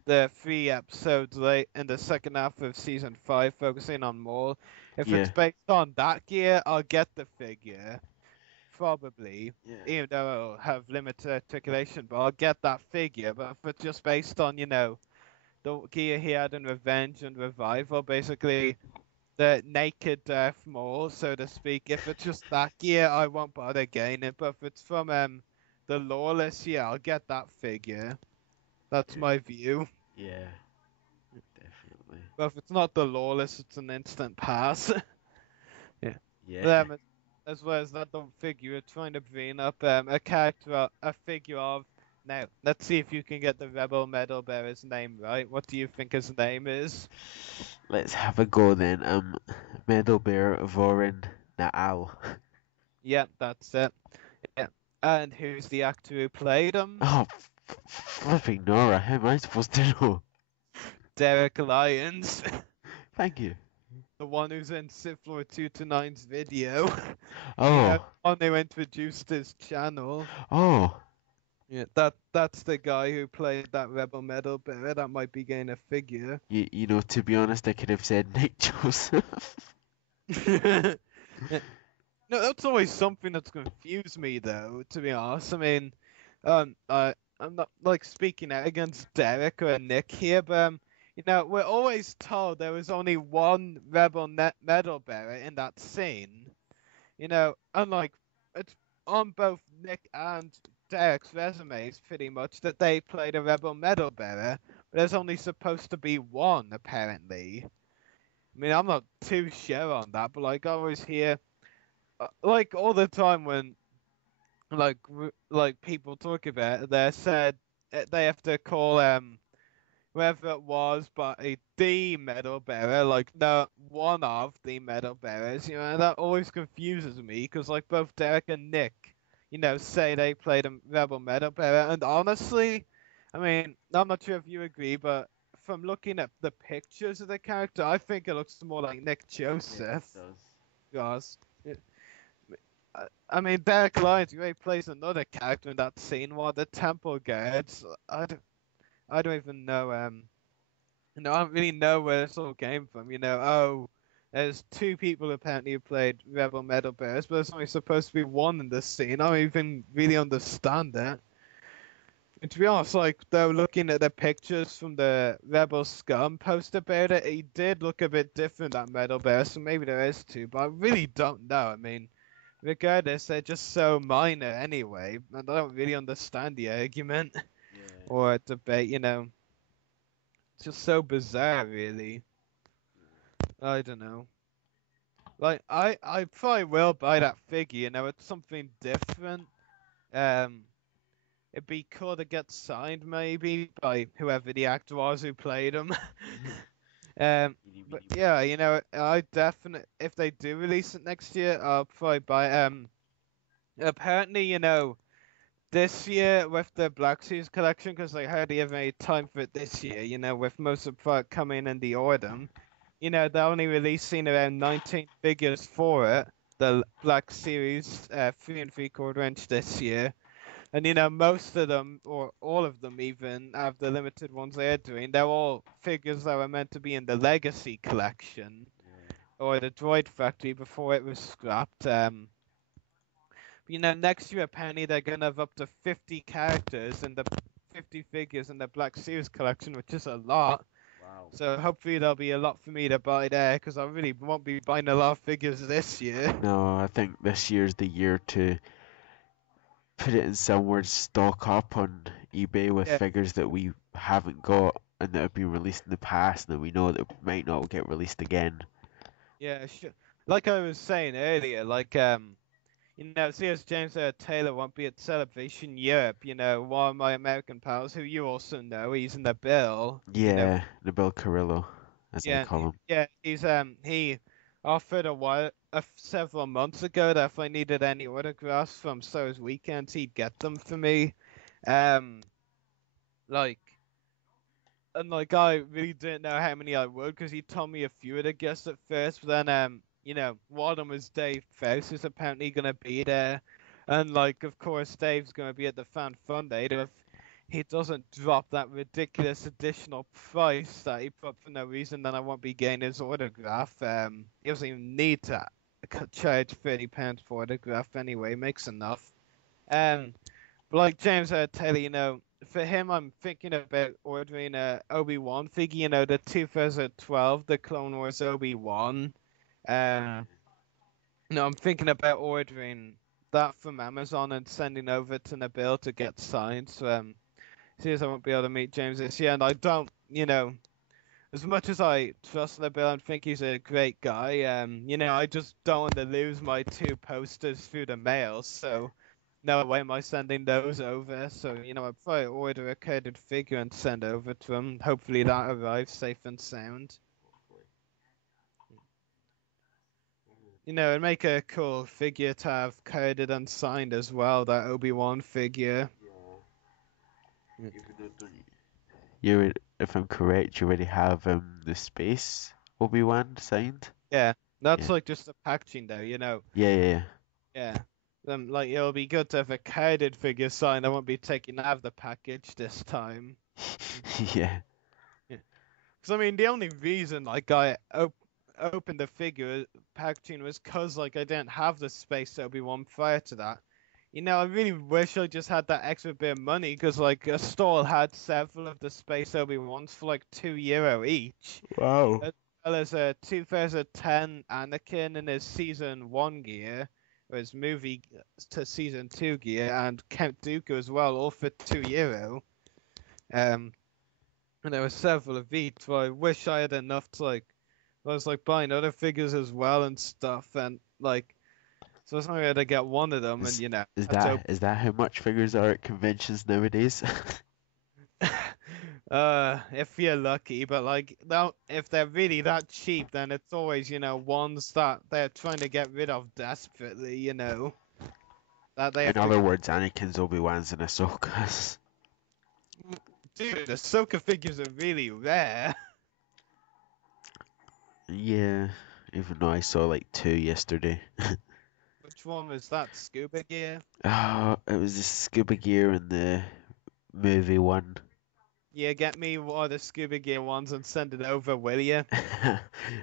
the 3 episodes late in the second half of season 5 focusing on Maul, if it's based on that gear, I'll get the figure. Probably, even though it'll have limited articulation, but I'll get that figure. But if it's just based on, the gear he had in Revenge and Revival, basically the naked Darth Maul, so to speak, if it's just that gear, I won't bother getting it. But if it's from the Lawless, I'll get that figure. That's my view. Yeah, definitely. But if it's not the Lawless, it's an instant pass. Yeah. As well as that, don't figure you're trying to bring up a figure of. Now, let's see if you can get the Rebel Medal Bearer's name right. What do you think his name is? Let's have a go then. Medal bearer Vorin Naal. Yeah, that's it. Yeah. And who's the actor who played him? Oh, flipping Nora, how am I supposed to know? Derek Lyons. Thank you. The one who's in Sith Lord 229's video. Oh. The one who introduced his channel. Oh. Yeah, that's the guy who played that Rebel Medal bearer. That might be getting a figure. You know, to be honest, I could have said Nick Joseph. Yeah. No, that's always something that's confused me, though, to be honest. I mean, I'm not, speaking out against Derek or Nick here, but, we're always told there was only one Rebel Medal bearer in that scene. Unlike, it's on both Nick and Derek's resumes, pretty much, that they played a Rebel Medal bearer, but there's only supposed to be one, apparently. I mean, I'm not too sure on that, but, I always hear, all the time when, people talk about it, they said they have to call, whoever it was, but the medal bearer, no, one of the medal bearers, and that always confuses me, because, both Derek and Nick, say they played a Rebel medal bearer, and honestly, I mean, I'm not sure if you agree, but from looking at the pictures of the character, I think it looks more like Nick Joseph. Yes. I mean, Derek Lyons, he plays another character in that scene, one of the Temple Guards. I don't even know, I don't really know where this all came from, there's two people apparently who played Rebel Medal Bearers, but there's only supposed to be one in this scene. I don't even really understand that. And to be honest, like, though, looking at the pictures from the Rebel Scum post about it, he did look a bit different, that Metal Bear, so maybe there is two, but I really don't know. I mean, regardless, they're just so minor anyway, and I don't really understand the argument or debate, you know. It's just so bizarre, really. I don't know. Like, I probably will buy that figure, you know, it's something different. It'd be cool to get signed maybe by whoever the actor was who played him. But yeah, you know, I definitely, if they do release it next year, I'll probably buy. Apparently, you know, this year with the Black Series collection, because they hardly have any time for it this year. You know, with most of the product coming in the autumn, you know, they're only releasing around 19 figures for it. The Black Series 3 3/4 inch this year. And you know, most of them, or all of them even, have the limited ones they're doing. They're all figures that were meant to be in the Legacy collection, or the Droid Factory before it was scrapped. You know, next year apparently they're gonna have up to 50 characters and the 50 figures in the Black Series collection, which is a lot. Wow. So hopefully there'll be a lot for me to buy there, because I really won't be buying a lot of figures this year. No, I think this year's the year to put it in somewhere to stock up on eBay with Yeah. figures that we haven't got and that have been released in the past and that we know that might not get released again. Yeah, sure. Like I was saying earlier, like you know, C.S. James Taylor won't be at Celebration Europe. You know, one of my American pals who you also know, he's in the bill. Yeah, You know, the Bill Carrillo, as I yeah, call him. yeah. He offered several months ago that if I needed any autographs from So's Weekends, he'd get them for me. Like. And like I really didn't know how many I would, because he told me a few of the guests at first, but then you know, one of them was Dave Faust, who's apparently gonna be there, and like of course Dave's gonna be at the Fan Fun Day. If he doesn't drop that ridiculous additional price that he put for no reason, then I won't be getting his autograph. He doesn't even need to charge £30 for autograph anyway, makes enough. But like James Taylor, you know, for him, I'm thinking about ordering a Obi-Wan figure, you know, the 2012, the Clone Wars Obi-Wan. No, I'm thinking about ordering that from Amazon and sending over to Nabil to get signed. So, since I won't be able to meet James this year, and I don't, you know, as much as I trust Nabil and think he's a great guy, you know, I just don't want to lose my 2 posters through the mail, so no way am I sending those over. So, you know, I'll probably order a coded figure and send over to him. Hopefully that arrives safe and sound. You know, it'd make a cool figure to have coded and signed as well, that Obi-Wan figure. You, if I'm correct, you already have the Space Obi-Wan signed? Yeah, that's Yeah. like just the packaging though, you know. Yeah. Yeah. Like, it'll be good to have a coded figure signed. I won't be taking out of the package this time. Yeah. Because, I mean, the only reason, like, I opened the figure packaging was because, like, I didn't have the Space Obi-Wan prior to that. You know, I really wish I just had that extra bit of money, because, like, a store had several of the Space Obi-Wans for, like, €2 each. Wow. As well as a 2010 Anakin in his Season 1 gear, or his movie to Season 2 gear, and Count Dooku as well, all for €2. And there were several of each, so I wish I had enough to, like, I was, like, buying other figures as well and stuff, and, like, so it's only had to get one of them, and, you know. Is that how much figures are at conventions nowadays? If you're lucky, but like, if they're really that cheap, then it's always, you know, ones that they're trying to get rid of desperately, you know. That they In have to... other words, Anakin's, Obi-Wan's, and Ahsoka's. Dude, the Ahsoka figures are really rare. Yeah, even though I saw like 2 yesterday. Which one was that? Scuba gear? Oh, it was the Scuba Gear and the movie one. Yeah, get me one of the Scuba gear ones and send it over, will you?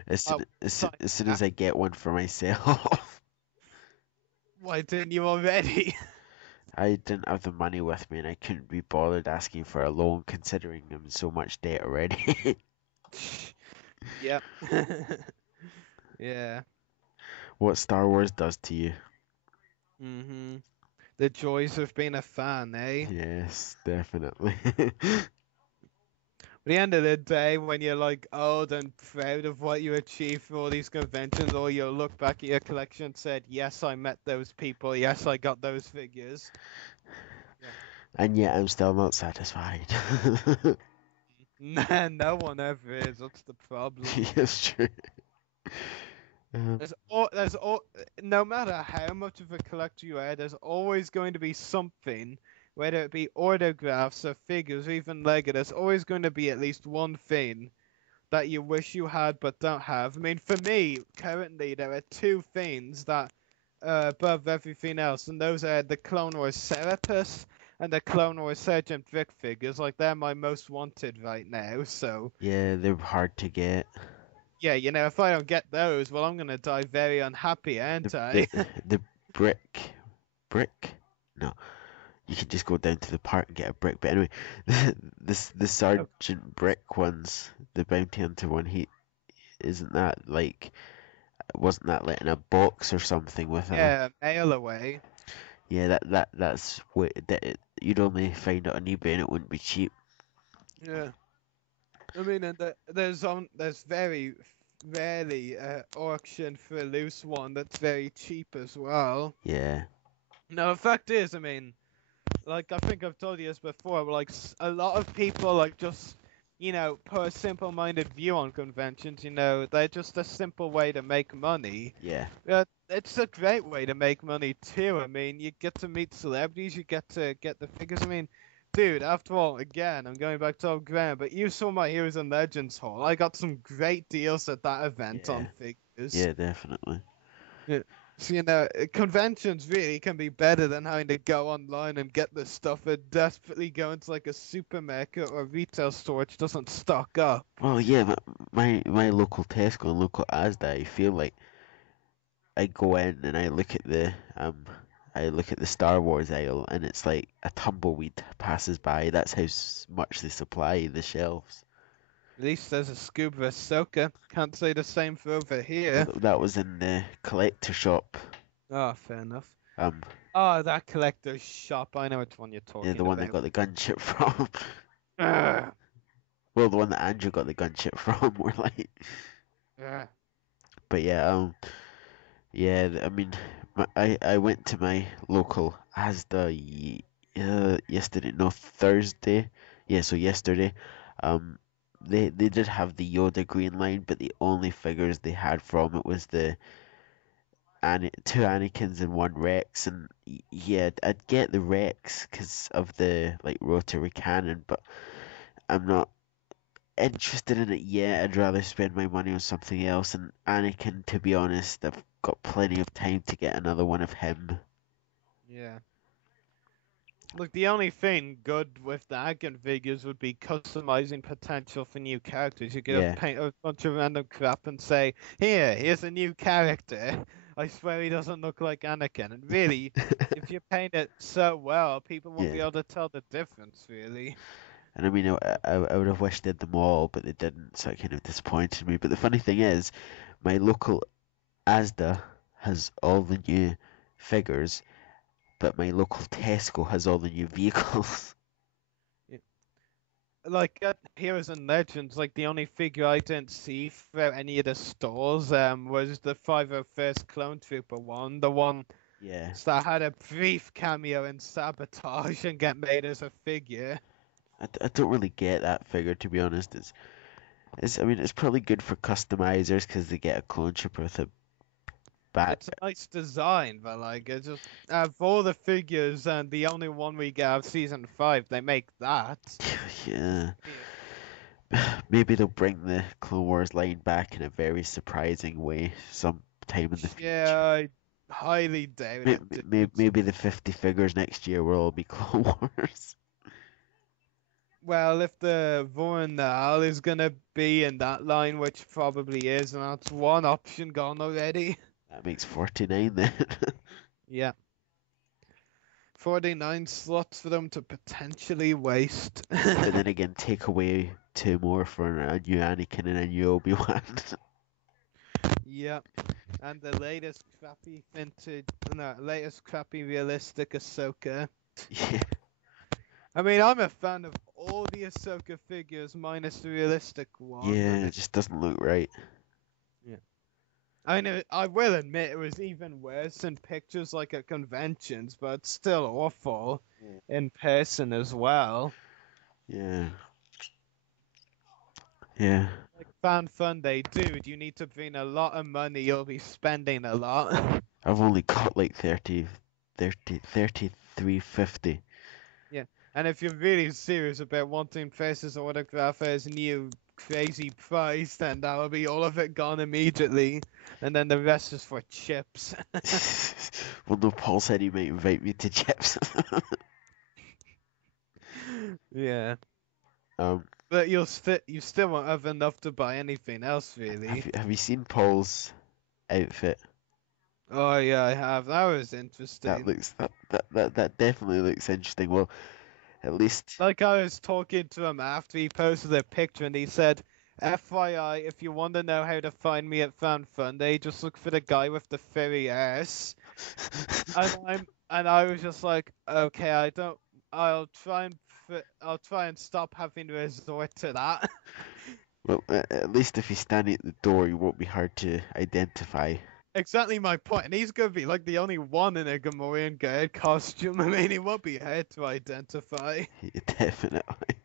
as soon as I get one for myself. Why didn't you already? I didn't have the money with me and I couldn't be bothered asking for a loan considering I'm in so much debt already. Yep. Yeah. What Star Wars does to you. The joys of being a fan, eh? Yes, definitely. At the end of the day, when you're like old and proud of what you achieved for all these conventions, or you'll look back at your collection and said, yes, I met those people, yes, I got those figures. And yet I'm still not satisfied. Nah, no one ever is, that's the problem. Yes, true. No matter how much of a collector you are, there's always going to be something, whether it be autographs or figures or even Lego, there's always going to be at least one thing that you wish you had but don't have. I mean, for me, currently, there are two things that are above everything else, and those are the Clone Wars Serapis and the Clone Wars Sergeant Vic figures. Like, they're my most wanted right now, so... Yeah, they're hard to get. Yeah, you know, if I don't get those, well, I'm gonna die very unhappy, aren't I? The brick? No. You could just go down to the park and get a brick. But anyway, the Sergeant Brick ones, the Bounty Hunter one, wasn't that like in a box or something with Yeah, mail away. Yeah, that's what you'd only find it on eBay and it wouldn't be cheap. Yeah. I mean, and there's very rarely auction for a loose one that's very cheap as well. Yeah. No, the fact is, I mean, like, I think I've told you this before, but, like, a lot of people, like, just, you know, put a simple-minded view on conventions, you know, they're just a simple way to make money. Yeah. It's a great way to make money, too. I mean, you get to meet celebrities, you get to get the figures. I mean, dude, after all, again, I'm going back to old ground, but you saw my Heroes and Legends haul. I got some great deals at that event on figures. Yeah, definitely. Yeah. So, you know, conventions really can be better than having to go online and get this stuff and desperately go into like a supermarket or a retail store which doesn't stock up. Well, yeah, but my local Tesco and local Asda, I feel like I go in and I look at the Star Wars aisle and it's like a tumbleweed passes by. That's how much they supply the shelves. At least there's a scuba Ahsoka. Can't say the same for over here. That was in the collector shop. Oh, fair enough. Oh, that collector's shop. I know which one you're talking about. Yeah, the one that got the gunship from. Well, the one that Andrew got the gunship from, more like. But yeah, I mean, I went to my local Asda yesterday, no, Thursday. Yeah, so yesterday. They did have the Yoda green line, but the only figures they had from it was the two Anakins and one Rex, and yeah, I'd get the Rex because of the like rotary cannon, but I'm not interested in it yet. I'd rather spend my money on something else. And Anakin, to be honest, I've got plenty of time to get another one of him. Yeah. Look, the only thing good with the Anakin figures would be customizing potential for new characters. You could paint a bunch of random crap and say, here's a new character. I swear he doesn't look like Anakin. And really, if you paint it so well, people won't be able to tell the difference, really. And I mean, I would have wished they did them all, but they didn't, so it kind of disappointed me. But the funny thing is, my local Asda has all the new figures, but my local Tesco has all the new vehicles. Yeah. Like at Heroes and Legends, like the only figure I didn't see for any of the stores was the 501st Clone Trooper one, the one that had a brief cameo in Sabotage and get made as a figure. I don't really get that figure, to be honest. I mean, it's probably good for customizers because they get a clone trooper with a back. It's a nice design, but like, it's just of all the figures, and the only one we get of season 5, they make that. Yeah. Maybe they'll bring the Clone Wars line back in a very surprising way sometime in the future. Yeah, I highly doubt it. Maybe the 50 figures next year will all be Clone Wars. Well, if the Voronal is gonna be in that line, which probably is, and that's one option gone already. That makes 49 then. Yeah. 49 slots for them to potentially waste. But then again, take away 2 more for a new Anakin and a new Obi-Wan. Yep. And the latest crappy realistic Ahsoka. Yeah. I mean, I'm a fan of all the Ahsoka figures minus the realistic one. Yeah, it just doesn't look right. I know. I will admit it was even worse in pictures, like at conventions, but it's still awful in person as well. Yeah. Yeah. Like Fan Fun Day, dude, you need to bring a lot of money. You'll be spending a lot. I've only got like 33.50. Yeah, and if you're really serious about wanting Precious autograph at his new crazy price, then that'll be all of it gone immediately, and then the rest is for chips. Well, no, Paul said he might invite me to chips. Yeah. Um, But you still won't have enough to buy anything else, really. have you seen Paul's outfit? Oh yeah, I have. That was interesting. That definitely looks interesting. Well, at least Like I was talking to him after he posted a picture, and he said, "FYI, if you want to know how to find me at Fan Fun Day, just look for the guy with the furry ass." and I was just like, okay, I'll try and stop having to resort to that. well, at least if he's standing at the door, he won't be hard to identify. Exactly my point, and he's gonna be like the only one in a Gamorrean guard costume. I mean, he won't be hard to identify. Yeah, definitely.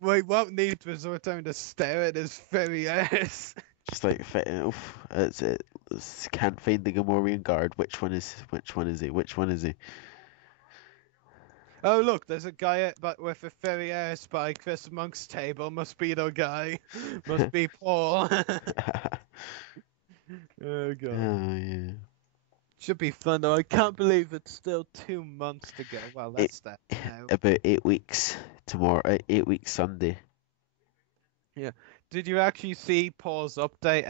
We won't need to resort time to stare at his furry ass. Just like that's it. Can't find the Gamorrean guard. Which one is he? Which one is he? Oh look, there's a guy with a furry ass by Chris Monk's table. Must be the guy. Must be Paul. Oh god. Oh yeah. Should be fun though. I can't believe it's still 2 months to go. Well, that's that now. About 8 weeks tomorrow. 8 weeks Sunday. Yeah. Did you actually see Paul's update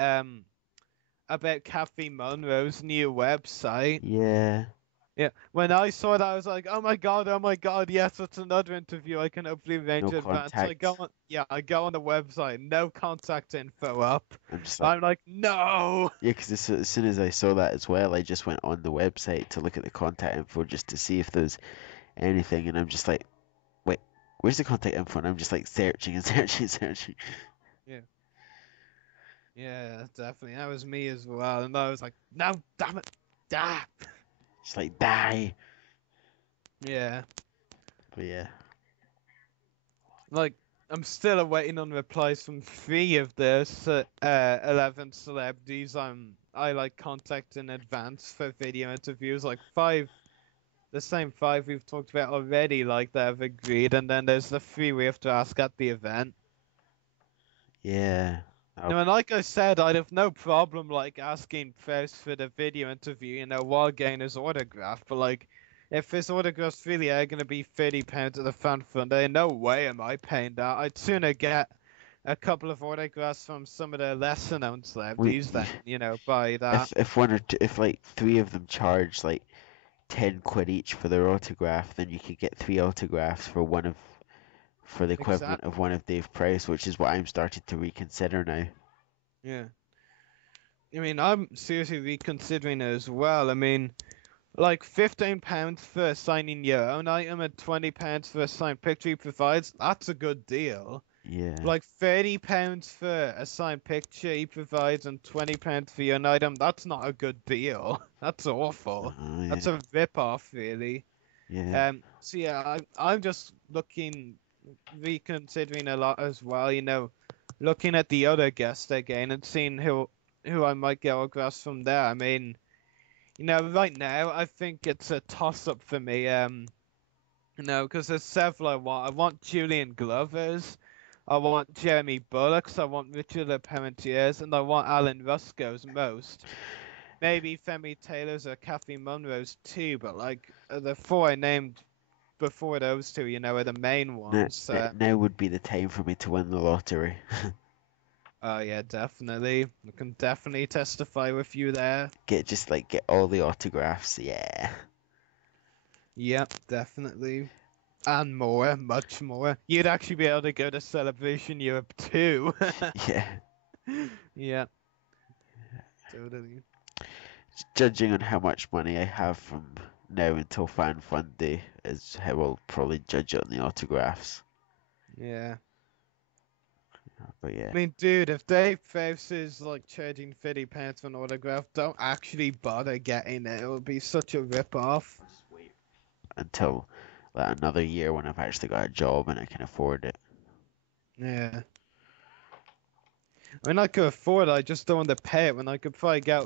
about Kathy Monroe's new website? Yeah. Yeah. When I saw that, I was like, oh my god, yes, it's another interview. I can hopefully arrange No in advance. contact. I go on the website, no contact info up. I'm I'm like, no. Yeah, because as soon as I saw that as well, I just went on the website to look at the contact info just to see if there's anything, and I'm just like, wait, where's the contact info? And I'm just like searching and searching. Yeah, definitely. That was me as well. And I was like, no, damn it. Ah. Just like die. Yeah. But yeah. Like, I'm still awaiting on replies from 3 of the 11 celebrities I like contact in advance for video interviews. Like 5, the same 5 we've talked about already, like they've agreed, and then there's the 3 we have to ask at the event. Yeah. No, and like I said, I'd have no problem like asking first for the video interview, while getting his autograph. But like, if his autographs really are gonna be £30 at the Fan Fun Day, no way am I paying that. I'd sooner get a couple of autographs from some of the lesser known celebrities than buy that. If like 3 of them charge like £10 each for their autograph, then you could get 3 autographs for the equivalent of one of Dave Price, which is what I'm starting to reconsider now. Yeah. I mean, I'm seriously reconsidering it as well. I mean, like £15 for signing your own item and £20 for a signed picture he provides, that's a good deal. Yeah. Like £30 for a signed picture he provides and £20 for your own item, that's not a good deal. That's awful. Yeah. That's a rip-off, really. Yeah. So yeah, I'm just reconsidering a lot as well, looking at the other guests again and seeing who I might get autographs from there. I mean, right now I think it's a toss-up for me, because there's several I want. I want Julian Glover's, I want Jeremy Bullock's, I want Richard LeParmentier's, and I want Alan Rusko's most. Maybe Femi Taylor's or Kathy Monroe's too, but like the 4 I named before those 2, are the main ones. Now would be the time for me to win the lottery. Oh yeah, definitely. I can definitely testify with you there. Get all the autographs, yeah. Yep, definitely. And more, much more. You'd actually be able to go to Celebration Europe too. Yeah. Yeah, totally. Judging on how much money I have from now until Fan Fun Day is how I'll probably judge it on the autographs. Yeah. But yeah. I mean, dude, if Dave Faust is like charging £50 for an autograph, don't actually bother getting it. It would be such a rip-off. Until like, another year when I've actually got a job and I can afford it. Yeah. I mean, I could afford it, I just don't want to pay it when I could probably get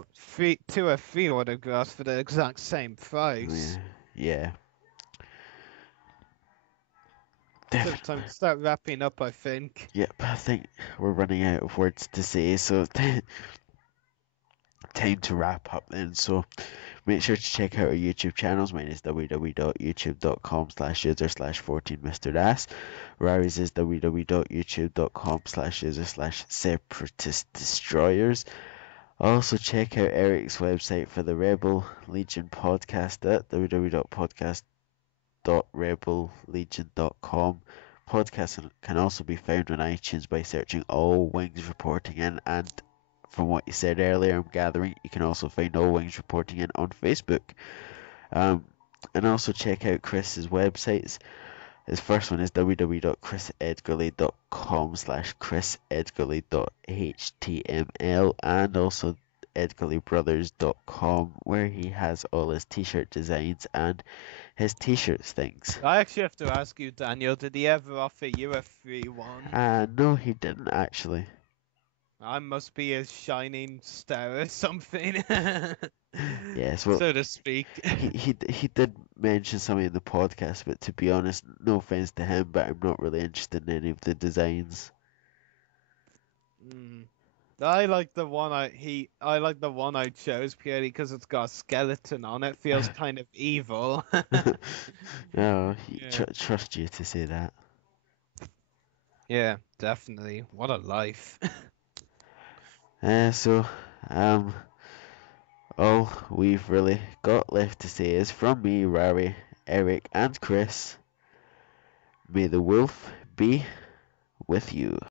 two or three autographs for the exact same price. Yeah. So it's time to start wrapping up, I think. Yep, I think we're running out of words to say, so time to wrap up then. So make sure to check out our YouTube channels. Mine is www.youtube.com/user/14mrdas. Rary's is www.youtube.com/user/separatist destroyers. Also check out Eric's website for the Rebel Legion podcast at www.podcast.rebellegion.com. Podcasts can also be found on iTunes by searching All Wings Reporting In, and from what you said earlier, I'm gathering you can also find All Wings Reporting In on Facebook. And also check out Chris's websites. His first one is www.chrisedgerly.com/chrisedgerly.html, and also edgerlybrothers.com, where he has all his t-shirt designs and his t-shirts things. I actually have to ask you, Daniel, did he ever offer you a free one? No, he didn't actually. I must be a shining star or something. Yes, well, so to speak. he did mention something in the podcast, but to be honest, no offense to him, but I'm not really interested in any of the designs. I like the one I chose purely because it's got a skeleton on it. Feels kind of evil. No, trust you to say that. Yeah, definitely. What a life. So, all we've really got left to say is from me, Rary, Eric, and Chris, may the wolf be with you.